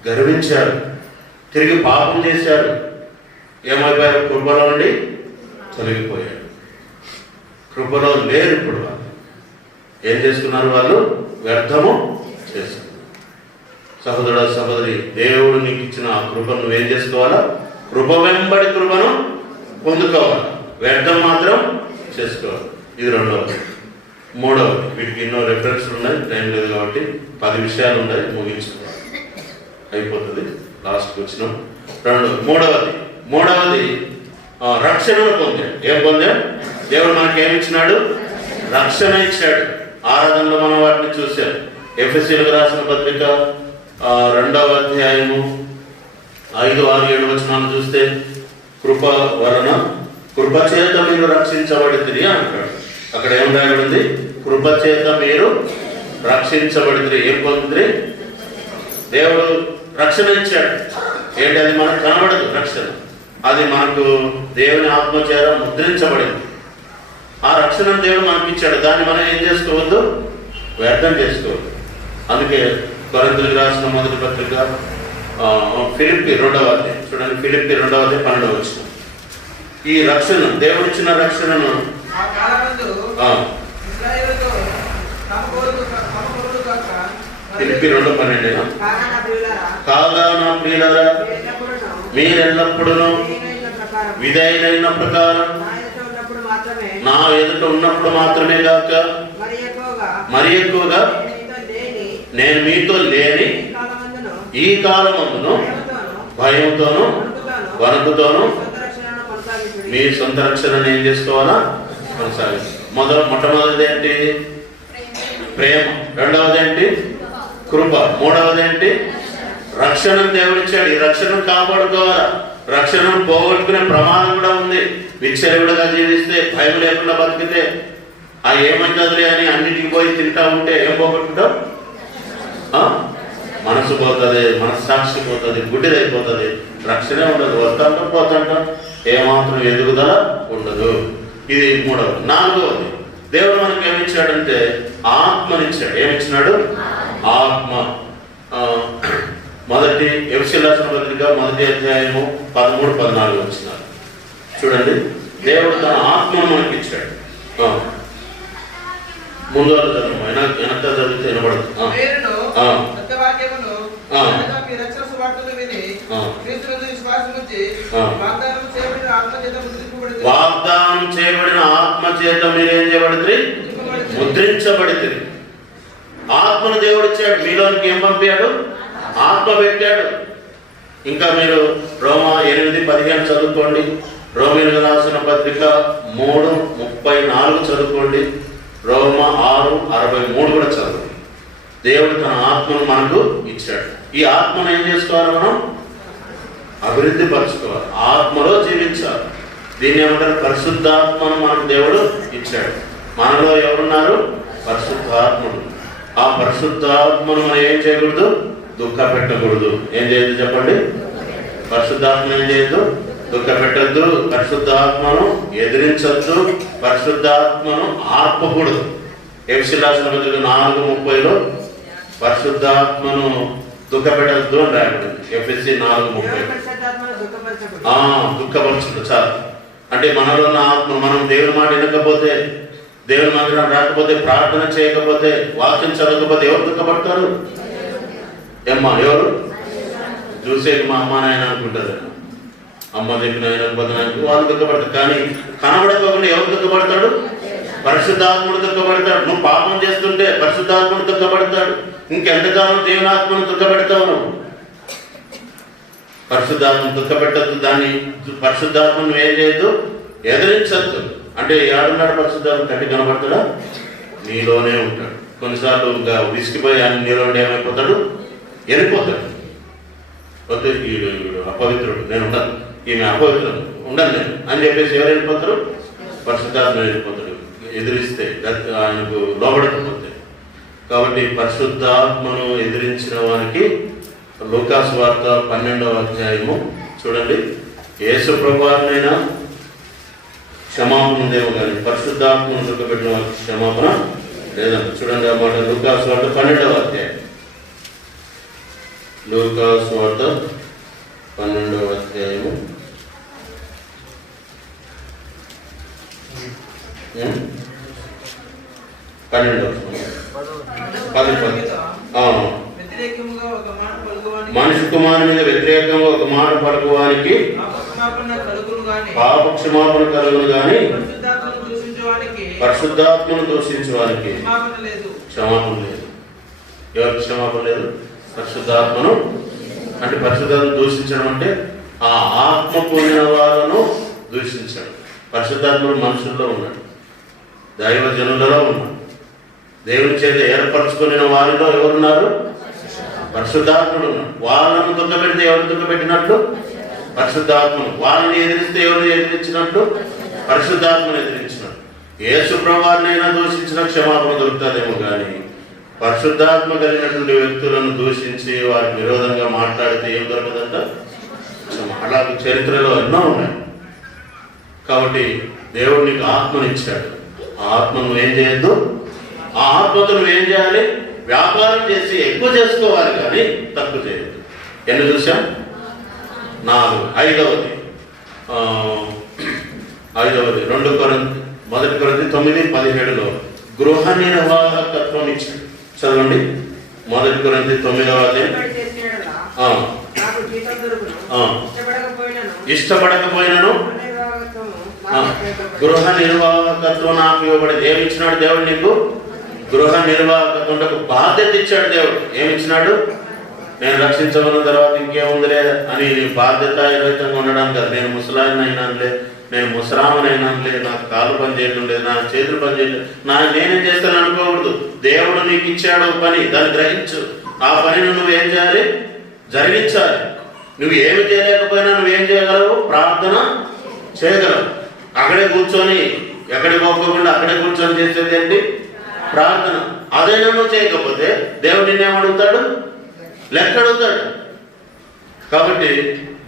గర్వించారు, తిరిగి పాపం చేశారు. ఏమైపోయారు? కృపలో నుండి తొలగిపోయారు. కృపలో లేరు. ఇప్పుడు వాళ్ళు ఏం చేసుకున్నారు? వాళ్ళు వ్యర్థము చేసుకున్నారు. సహోదరుడు, సహోదరి, దేవుడు నీకు ఇచ్చిన ఆ కృపను నువ్వేం చేసుకోవాలా? కృప వెంబడి కృపను పొందుకోవాలి, వ్యర్థం మాత్రం చేసుకోవాలి. ఇది రెండవది. మూడవది, వీటికి ఎన్నో రెఫరెన్స్లు ఉన్నాయి, టైం లేదు కాబట్టి 10 విషయాలు ఉన్నాయి, ముగించుకోవాలి, అయిపోతుంది. లాస్ట్కి వచ్చినాం. మూడవది రక్షణను పొందాడు. ఏం పొందాం? దేవుడు మనకి ఏమి ఇచ్చినాడు? రక్షణ ఇచ్చాడు. ఆరాధనలో మనం వాటిని చూసాం. ఎఫెసీయులకు రాసిన పత్రిక 2వ అధ్యాయము 5, 6, 7 వచనాలు చూస్తే కృప వలన కృప చేత మీరు రక్షించబడితిరి అంటాడు. అక్కడ ఏం రాయబడింది? కృప చేత మీరు రక్షించబడితిరి. ఏం పొందింది? దేవుడు రక్షణ ఇచ్చాడు. ఏంటి అది? మనకు కనబడదు రక్షణ, అది మనకు దేవుని ఆత్మ చేత ముద్రించబడింది. ఆ రక్షణ దేవుడు మనకి ఇచ్చాడు. దాన్ని మనం ఏం చేసుకోవద్దు? వ్యర్థం చేసుకోవద్దు. అందుకే కొరింథీయులకు రాసిన మొదటి పత్రిక ఫిలిప్పీ 2వ అధ్యాయం చూడండి. ఫిలిప్పీ 2వ అధ్యాయం 12వ వచనం. ఈ రక్షణ, దేవుడిచ్చిన రక్షణను ఫిలిప్పీ 2:12 కాగా నా ప్రియులారా మీరెల్లప్పుడూ విధేయులైన ప్రకారం నా ఎదుట ఉన్నప్పుడు మాత్రమే కాక మరి ఎక్కువగా నేను మీతో లేని ఈ కాలమందును భయంతోను వణుకుతోను మీ సొంత రక్షణను ఏం చేసుకోవాలా? కొనసాగించాలి. మొట్టమొదటిది ఏంటి? ప్రేమ. 2వది ఏంటి? కృప. 3వది ఏంటి? రక్షణ దేవుడిచ్చాడు. ఈ రక్షణను కాపాడుకోవాలా. రక్షణను పోగొట్టుకునే ప్రమాదం కూడా ఉంది. విచ్చలవిడిగా జీవిస్తే, భయం లేకుండా బతికితే, ఆ ఏమంటదిలే అని అన్నిటికి పోయి తింటా ఉంటే ఏం పోగొట్టుకుంటావు? మనసు పోతుంది, మనస్సాక్షి పోతుంది, గుడ్డిదైపోతుంది, రక్షణే ఉండదు. వస్తాంటాం, పోతాంటాం, ఏమాత్రం ఎదుగుదల ఉండదు. ఇది 3వది. 4వది, దేవుడు మనకి ఏమిచ్చాడంటే ఆత్మనిచ్చాడు. ఏమిచ్చినాడు? ఆత్మ. మొదటి ఎఫెసీయులకు రాసిన పత్రిక 1వ అధ్యాయము 13, 14 వచనాలు చూడండి. దేవుడు తన ఆత్మను మనకి ఇచ్చాడు. ముందు వెనక చదివితే వినబడదు. వాగ్దానం చేయబడిన ఆత్మ చేత మీరేం చేయబడితే? ముద్రించబడితే. ఆత్మను దేవుడు ఇచ్చాడు. మీలోనికి ఏం పంపాడు? ఆత్మ పెట్టాడు. ఇంకా మీరు రోమా 8:15 చదువుకోండి. రోమీయులకు రాసిన పత్రిక 3:34 చదువుకోండి. రోమా 6:63 కూడా చదవండి. దేవుడు తన ఆత్మను మనకు ఇచ్చాడు. ఈ ఆత్మను ఏం చేసుకోవాలి? మనం అభివృద్ధి పరచుకోవాలి, ఆత్మలో జీవించాలి. దీన్ని ఏమంటారు? పరిశుద్ధాత్మను మనకు దేవుడు ఇచ్చాడు. మనలో ఎవరున్నారు? పరిశుద్ధాత్ముడు. ఆ పరిశుద్ధాత్మను మనం ఏం చేయకూడదు? దుఃఖ పెట్టకూడదు. ఏం చేయొద్దు చెప్పండి? పరిశుద్ధాత్మను ఏం చేయొద్దు? దుఃఖ పెట్టద్దు. పరిశుద్ధాత్మను ఎదిరించద్దు. పరిశుద్ధాత్మను ఆర్పకూడదు. ఎఫెసీయులకు రాసిన పత్రిక 4:30 పరిశుద్ధాత్మను దుఃఖ పెట్టద్దు అని రాయబడింది. ఎఫెసీ 4:30 దుఃఖపరచుడు చాలు. అంటే మనలో ఉన్న ఆత్మ, మనం దేవుని మాట వినకపోతే, దేవుని మందిరం రాకపోతే, ప్రార్థన చేయకపోతే, వాక్యం చదవకపోతే ఎవరు దుఃఖపడతారు? ఏమ్మా ఎవరు? చూసే మా అమ్మ నాయన అనుకుంటారు. అమ్మ చెప్పిన వాళ్ళు దుఃఖపడతారు. కానీ కనబడకపోకుండా ఎవరు దుఃఖపడతాడు? పరిశుద్ధాత్ముడు దుఃఖపడతాడు. నువ్వు పాపం చేస్తుంటే పరిశుద్ధాత్ముడు దుఃఖపడతాడు. ఇంకెంతకాలం దేవుని ఆత్మను దుఃఖపెడతావు నువ్వు? పరిశుద్ధాత్మను దుఃఖపెట్టద్దు. దాన్ని పరిశుద్ధాత్మను ఏం చేయొద్దు? ఎదిరించద్దు. అంటే ఏడున్నాడు పరిశుద్ధాత్మ? కంటి కనబడతాడా? నీలోనే ఉంటాడు. కొన్నిసార్లు ఇంకా విసిగిపోయి ఆయన నీలో ఏమైపోతాడు? వెళ్ళిపోతాడు. వద్దు, వీడు అపవిత్రుడు, నేను ఉండను, ఈమె అపవిత్రుడు, ఉండను నేను అని చెప్పేసి ఎవరు వెళ్ళిపోతారు? పరిశుద్ధాత్మ వెళ్ళిపోతాడు. ఎదిరిస్తే, ఆయనకు లోబడకపోతే. కాబట్టి పరిశుద్ధాత్మను ఎదిరించిన వారికి లూకాసు వార్త 12వ అధ్యాయము చూడండి. యేసు ప్రభువారినైనా క్షమాపణ దేవు కానీ పరిశుద్ధాత్మను దుఃఖపెట్టిన వారికి క్షమాపణ లేదంట. చూడండి ఆ మాట. లూకాసు వార్త 12వ అధ్యాయం. లూకాసు వార్త 12వ అధ్యాయము 12వ. మనిషి కుమారుని మీద వ్యతిరేకంగా ఒక మాట పలుకువానికి పాప క్షమాపణ కలుగును గాని పరిశుద్ధాత్మను దూషించువానికి క్షమాపణ లేదు. ఎవరికి క్షమాపణ లేదు? పరిశుద్ధాత్మను. అంటే పరిశుద్ధాత్మను దూషించడం అంటే ఆ ఆత్మ పొందిన వాళ్ళను దూషించడం. పరిశుద్ధాత్ముడు మనుషుల్లో ఉన్నాడు, దైవ జనులలో ఉన్నాడు. దేవుని చేత ఏర్పరచుకున్న వారిలో ఎవరున్నారు? పరిశుద్ధాత్ముడు ఉన్నాడు. వాళ్ళను దుఃఖపెడితే ఎవరు దుఃఖపెట్టినట్లు? పరిశుద్ధాత్మను. వాళ్ళని ఎదిరిస్తే ఎవరు ఎదిరించినట్లు? పరిశుద్ధాత్మను ఎదిరించినట్లు. యేసు ప్రభువారినైనా దూషించిన క్షమాపణ దొరుకుతుందేమో కానీ పరిశుద్ధాత్మ కలిగినటువంటి వ్యక్తులను దూషించి వారికి విరోధంగా మాట్లాడితే ఏం దొరకదంట? అలాగే చరిత్రలో ఎన్నో ఉన్నాయి. కాబట్టి దేవుడు నీకు ఆత్మనిచ్చాడు. ఆ ఆత్మ నువ్వేం చేయొద్దు. ఆ ఆత్మతో నువ్వేం చేయాలి? వ్యాపారం చేసి ఎక్కువ చేసుకోవాలి కానీ తక్కువ చేయొద్దు. ఎన్ని చూసాం? 4. ఐదవది 2 కొరింథీ 9:17 గృహ నిర్వాహకత్వం ఇచ్చాడు. చదవండి. 1 కొరింథీ 9 ఇష్టపడకపోయినను గృహ నిర్వాహకత్వం నాకు ఇవ్వబడింది. ఏమిచ్చినాడు దేవుడు నీకు? గృహ నిర్వాహకత్వం బాధ్యత ఇచ్చాడు దేవుడు. ఏమిచ్చినాడు? నేను రక్షించబడిన తర్వాత ఇంకేముంది లేదా అని బాధ్యత రహితంగా ఉండడం కదా. నేను ముసలాయన అయినానులే, నేను ముసరామనైనానులే, నాకు కాలు పని చేయడం లేదు, నా చేతులు పని చేయడం, నేనేం చేస్తాను అనుకోకూడదు. దేవుడు నీకు ఇచ్చాడు పని, దాన్ని గ్రహించు. ఆ పనిని నువ్వేం చేయాలి? జరిగించాలి. నువ్వు ఏమి చేయలేకపోయినా నువ్వేం చేయగలవు? ప్రార్థన చేయగలవు. అక్కడే కూర్చొని ఎక్కడికి పోకుండా అక్కడే కూర్చొని చేసేది ఏంటి? ప్రార్థన. అదైనా నువ్వు చేయకపోతే దేవుడు నిన్నేమడుగుతాడు? లెక్క అడుగుతాడు. కాబట్టి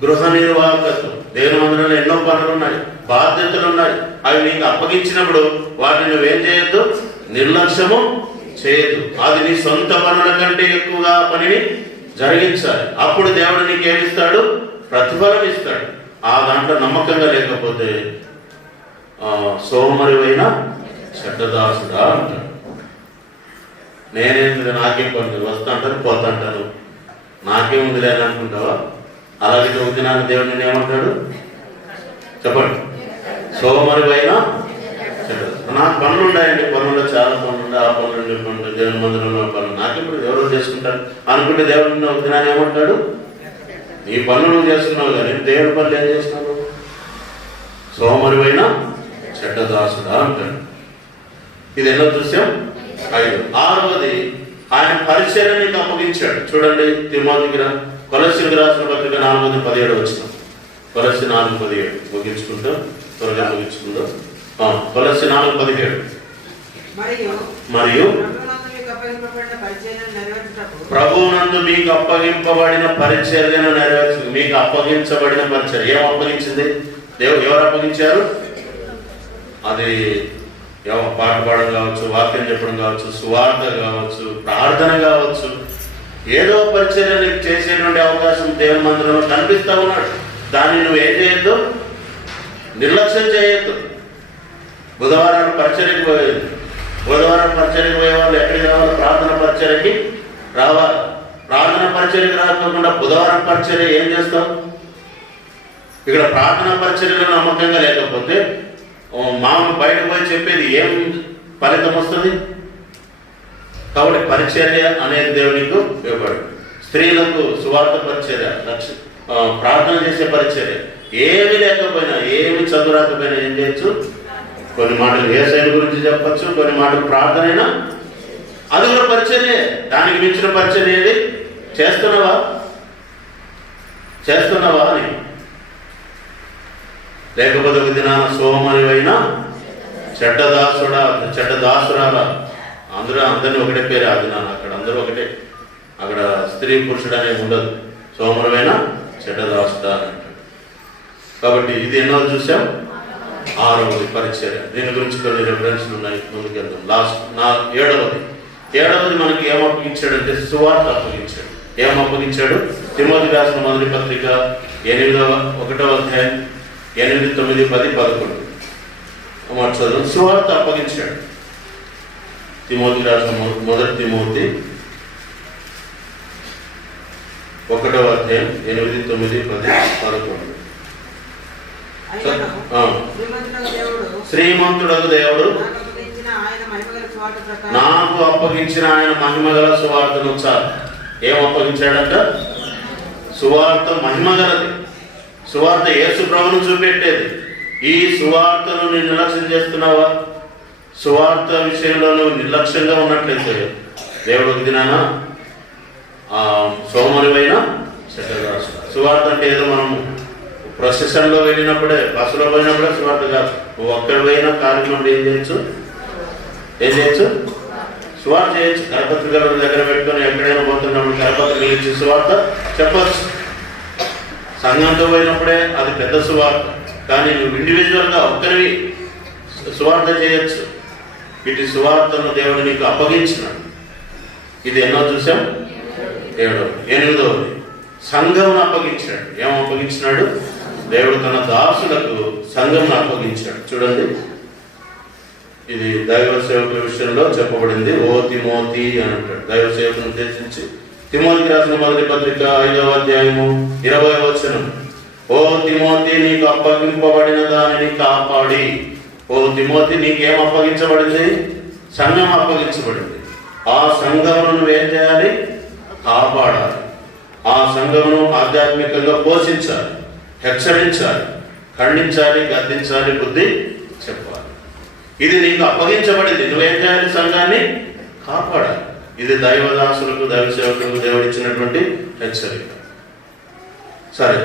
గృహ నిర్వాహకత్వం, దేవుని మందిరంలో ఎన్నో పనులు ఉన్నాయి, బాధ్యతలు ఉన్నాయి. అవి నీకు అప్పగించినప్పుడు వాటిని నువ్వేం చేయొద్దు? నిర్లక్ష్యము చేయొద్దు. అది నీ సొంత పనుల కంటే ఎక్కువగా పనిని జరిగించాలి. అప్పుడు దేవుడు నీకు ఏమిస్తాడు? ప్రతిఫలం ఇస్తాడు. ఆ దాంట్లో నమ్మకంగా లేకపోతే సోమరివైన చెడ్డదాసుడా అంటాడు. నేనేంది, నాకేం పని, వస్తా అంటాను పోతా అంటాను, నాకేముంది లేని అనుకుంటావా? అలాగే చదువుతున్నాను దేవుడు నేను ఏమంటాడు? చెప్పండి. సోమరివైన నాకు పనులు ఉన్నాయండి, పనుల్లో చాలా పనులు ఉన్నాయి, ఆ పనులు చెప్పండి, దేవుని మందిరంలో పనులు నాకెప్పుడు ఎవరో చేసుకుంటారు అనుకుంటే దేవుడిని ఒక దినాన్ని ఏమంటాడు? నీ పనులు నువ్వు చేస్తున్నావు కానీ దేవుడి పనులు ఏం చేస్తున్నావు? సోమరివైన చెడ్డదాసుడా అంటాడు. ఇది ఎన్నో చూసాం? 5. 6వది ఆయన పరిచర్య నీకు అప్పగించాడు. చూడండి, కొలస్సీలకు రాసిన పత్రిక 4:17 వచ్చిన కొలస్సీ 4:17 ముగించుకుంటాం, త్వరగా ముగించుకుందాం. కొలస్సీ 4:17 మరియు ప్రభువునందు మీకు అప్పగింపబడిన పరిచర్యను నెరవేర్చు. మీకు అప్పగించబడిన పరిచర్య ఏం అప్పగించింది? ఎవరు అప్పగించారు? అది పాట పాడడం కావచ్చు, వాక్యం చెప్పడం కావచ్చు, సువార్త కావచ్చు, ప్రార్థన కావచ్చు, ఏదో పరిచర్య నీకు చేసేటువంటి అవకాశం దేవుని మందిరంలో కనిపిస్తా ఉన్నాడు. దాన్ని నువ్వేం చేయొద్దు? నిర్లక్ష్యం చేయొద్దు. బుధవారం పరిచర్యకు పోయేది. బుధవారం పరిచర్యకు పోయే వాళ్ళు ఎక్కడికి రావాలి? ప్రార్థన పరిచర్యకి రావాలి. ప్రార్థన పరిచర్యకి రాకుండా బుధవారం పరిచర్య ఏం చేస్తావు? ఇక్కడ ప్రార్థన పరిచర్యలో నమ్మకంగా లేకపోతే మామూలు బయటకు పోయి చెప్పేది ఏం ఫలితం వస్తుంది? కాబట్టి పరిచర్య అనేది దేవునికి ఉపయోగపడు. స్త్రీలకు సువార్త పరిచర్య, ప్రార్థన చేసే పరిచర్య, ఏమి లేకపోయినా, ఏమి చదువు రాకపోయినా ఏం చేయొచ్చు? కొన్ని మాటలు యేసయ్య గురించి చెప్పచ్చు, కొన్ని మాటలు ప్రార్థన అయినా అది కూడా పరిచర్యే. దానికి మించిన పరిచర్య ఏది? చేస్తున్నావా అని. లేకపోతే ఒక దినాన సోమరివైన చెడ్డదాసురాలా, అందరినీ ఒకటే పేరే. ఆ దినాన అక్కడ అందరూ ఒకటే, అక్కడ స్త్రీ పురుషుడు అనేది ఉండదు. సోమరివైన చెడ్డదాసుడా అని అంటాడు. కాబట్టి ఇది ఎన్నో చూసాం? 6వది పరిచర్య. దీని గురించి కొన్ని రెఫరెన్స్లు ఉన్నాయి, ముందుకెళ్తాం. 7వది మనకి ఏం అప్పగించాడంటే సువార్త అప్పగించాడు. ఏం అప్పగించాడు? తిమోతికి రాసిన మొదటి పత్రిక 1వ అధ్యాయం 8, 9, 10, 11 చదువు. సువార్త అప్పగించాడు. తిమోతికి రాసిన మొదటి తిమోతి 1వ అధ్యాయం 8, 9, 10, 11 శ్రీమంతుడగు దేవుడు నాకు అప్పగించిన ఆయన మహిమగల సువార్తను. చాలు. ఏం అప్పగించాడంట? సువార్త మహిమగలది. సువార్త యేసు ప్రభువును చూపెట్టేది. ఈ సువార్తను నేను నిర్లక్ష్యం చేస్తున్నావా? సువార్త విషయంలో నువ్వు నిర్లక్ష్యంగా ఉన్నట్లయితే దేవుడు ఒక దినాన సోమరివైన చక్రరాశి. సువార్త అంటే ఏదో మనం ప్రొసెషన్లో వెళ్ళినప్పుడే, బస్సులో పోయినప్పుడే సువార్త కాదు. నువ్వు ఒక్కడ పోయినా కార్యక్రమం ఏం చేయొచ్చు సువార్త చేయొచ్చు. కరపత్రికల దగ్గర పెట్టుకొని ఎక్కడైనా పోతున్నప్పుడు కరపత్రికలు ఇచ్చి సువార్త చెప్పచ్చు. సంఘంతో పోయినప్పుడే అది పెద్ద సువార్త. కానీ నువ్వు ఇండివిజువల్గా ఒక్కరివి సువార్త చేయొచ్చు. ఇటు సువార్తను దేవుడు నీకు అప్పగించినాడు. ఇది ఎన్నో చూసాం? 8వది సంఘంను అప్పగించాడు. ఏం అప్పగించినాడు? దేవుడు తన దాసులకు సంఘంను అప్పగించాడు. చూడండి, ఇది దైవ సేవకుల విషయంలో చెప్పబడింది. ఓ తిమోతి అని అంటాడు. దైవ సేవకుని ఉద్దేశించి తిమోతికి రాసిన మొదటి పత్రిక 5వ అధ్యాయము 20వ వచనం. ఓ తిమోతి, నీకు అప్పగింపబడిన దానిని కాపాడి. ఓ తిమోతి, నీకేం అప్పగించబడింది? సంఘం అప్పగించబడింది. ఆ సంఘమును నువ్వేం చేయాలి? కాపాడాలి. ఆ సంఘమును ఆధ్యాత్మికంగా పోషించాలి, హెచ్చరించాలి, ఖండించాలి, గద్దించాలి, బుద్ధి చెప్పాలి. ఇది నీకు అప్పగించబడింది. నువ్వేం చేయాలి? సంఘాన్ని కాపాడాలి. ఇది దైవదాసులకు, దైవ సేవకులకు దేవుడు ఇచ్చినటువంటి హెచ్చరిక. సరే,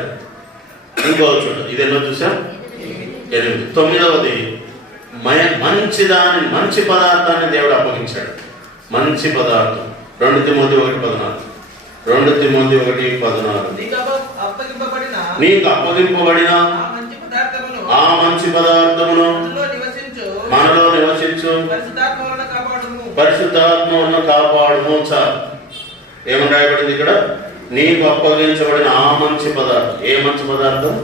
ఇంకో చూడ, ఇది ఎన్నో చూసాం? 8. 9వది మంచి పదార్థాన్ని దేవుడు అప్పగించాడు. మంచి పదార్థం. 2 తిమోతి 1:14. 2 తిమోతి 1:14. నీకు అప్పగింపబడిన ఆ మంచి పదార్థమును మనలో నివసించు, పరిశుద్ధాత్మను కాపాడుము. చాలు. ఏమని రాయబడింది ఇక్కడ? నీకు అప్పగించబడిన ఆ మంచి పదార్థం. ఏ మంచి పదార్థం?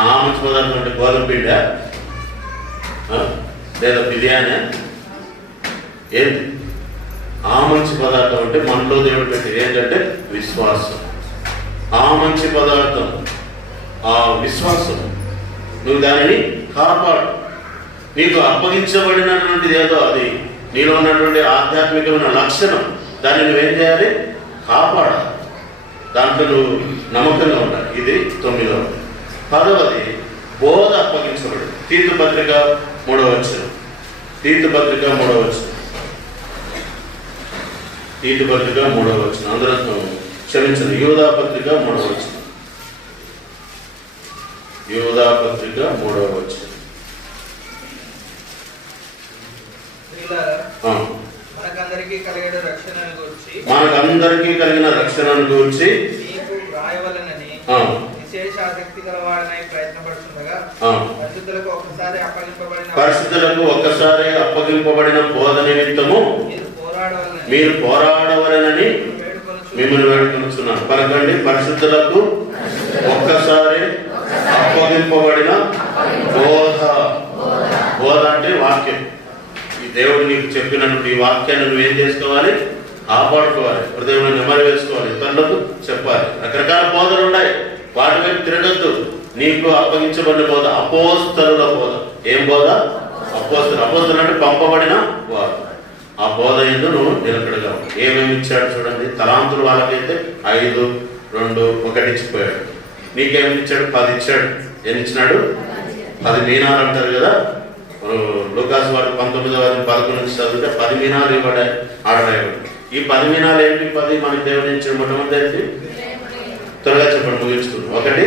ఆ మంచి పదార్థం అంటే గోధుమ పిండ లేదా బిర్యానీ? ఏంటి ఆ మంచి పదార్థం అంటే? మనలో దేవుడు పెట్టి ఏంటంటే విశ్వాసం. ఆ మంచి పదార్థం, ఆ విశ్వాసం. నువ్వు దానిని కాపాడు. నీకు అప్పగించబడినటువంటిది ఏదో అది నీలో ఉన్నటువంటి ఆధ్యాత్మికమైన లక్షణం. దాన్ని నువ్వేం చేయాలి? కాపాడాలి. దాంట్లో నువ్వు నమ్మకంగా ఉండాలి. ఇది 9వది. 10వది బోధ అప్పగించబడింది. తీతు పత్రిక 3వ వచనం. తీతు పత్రిక 3వ వచనం. తీతు పత్రిక 3వ వచనం. అందరూ క్షమించండి. యూదా పత్రిక 3వ వచనం. యూదా పత్రిక 3వ వచనం. మనకందరికీ కలిగిన రక్షణను గురించి విశేష ఆసక్తి గలవాడనై ప్రయత్నపడుతుండగా పరిశుద్ధులకు ఒక్కసారి అప్పగింపబడిన బోధ నిమిత్తము మీరు పోరాడవలనని మిమ్మల్ని వేడుకొనుచున్నాను. పలకండి, పరిశుద్ధులకు ఒక్కసారి అప్పగింపబడిన బోధ. బోధ అంటే వాక్యం. ఈ దేవుడు నీకు చెప్పినటువంటి ఈ వాక్యాన్ని నువ్వేం చేసుకోవాలి? కాపాడుకోవాలి. హృదయంలో నెమ్మది వేసుకోవాలి. ఇతరులకు చెప్పాలి. రకరకాల బోధలు ఉన్నాయి. వాటి వైపు తిరగద్దు. నీకు అప్పగించబడిన బోధ అపోస్తలుల బోధ. ఏం బోధ? అపోస్తలు. అపోస్తలు అంటే పంపబడిన వారు. ఆ బోధ యందు నువ్వు నిలకడగా. ఏమేమి ఇచ్చాడు చూడండి. తలాంతులు వాళ్ళకైతే 5, 2, 1 ఇచ్చిపోయాడు. నీకేమి ఇచ్చాడు? 10 ఇచ్చాడు. ఎన్ని ఇచ్చినాడు? 10 మీనాలు అంటారు కదా. లూకాసు వారు 19:11 చదివితే 10 మీనాలు ఇవ్వడా ఆడరాయబడి. ఈ 10 మీనాలు ఏంటి? 10 మనకి దేవుడు ఇచ్చిన మొట్టమొదటి ఏంటి? త్వరగా చెప్పండి, ముగించుకుంది. 1,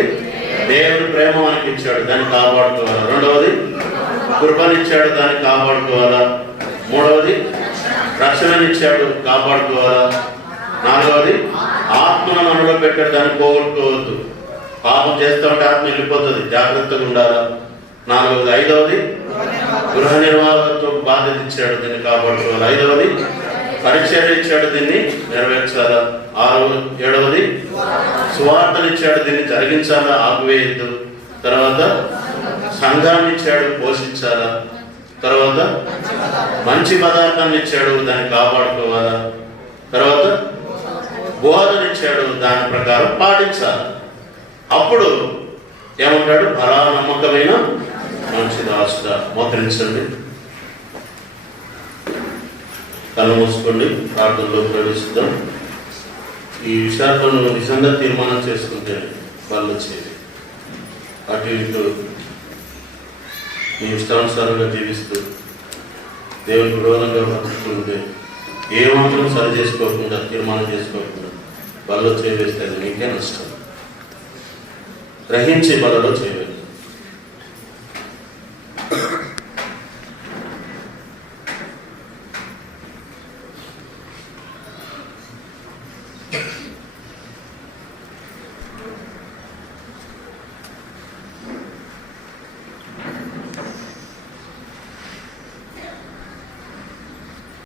దేవుడు ప్రేమ మనకి ఇచ్చాడు, దాన్ని కాపాడుకోవాలా. 2వది కృపనిచ్చాడు, దాన్ని కాపాడుకోవాలా. 3వది రక్షణనిచ్చాడు, కాపాడుకోవాలా. 4వది ఆత్మను మనలో పెట్టాడు, దాన్ని పోగొట్టుకోవద్దు. పాపం చేస్తూ ఉంటే ఆత్మ వెళ్ళిపోతుంది, జాగ్రత్తగా ఉండాలా. 4వది. 5వది గృహ నిర్వాహకులతో బాధ్యత ఇచ్చాడు, దీన్ని కాపాడుకోవాలి. 5వది పరిచయం ఇచ్చాడు, దీన్ని నెరవేర్చాలా. 7వది సువార్తలు ఇచ్చాడు, దీన్ని జరిగించాలా, ఆపివేయద్దు. తర్వాత సంఘాన్ని ఇచ్చాడు, పోషించాలా. తర్వాత మంచి పదార్థాన్ని ఇచ్చాడు, దాన్ని కాపాడుకోవాలా. తర్వాత బోధనిచ్చాడు, దాని ప్రకారం పాటించాలి. అప్పుడు ఏమంటాడు? బలా నమ్మకమైన మంచి దాసుడా. మోకరించండి, కళ్ళు మూసుకోండి, ప్రార్థనలో ప్రవేశిద్దాం. ఈ విషయాల్లో నువ్వు నిజంగా తీర్మానం చేసుకుంటే వాళ్ళు వచ్చేది. అటు ఇటు నీ ఇష్టానుసారంగా జీవిస్తూ దేవునికి విరోధంగా బతుకుతుంటే ఏమాత్రం సరి చేసుకోకుండా, తీర్మానం చేసుకోకుండా బలలో చేయవేస్తే అది మీకే నష్టం. గ్రహించి బలలో చేయవేది.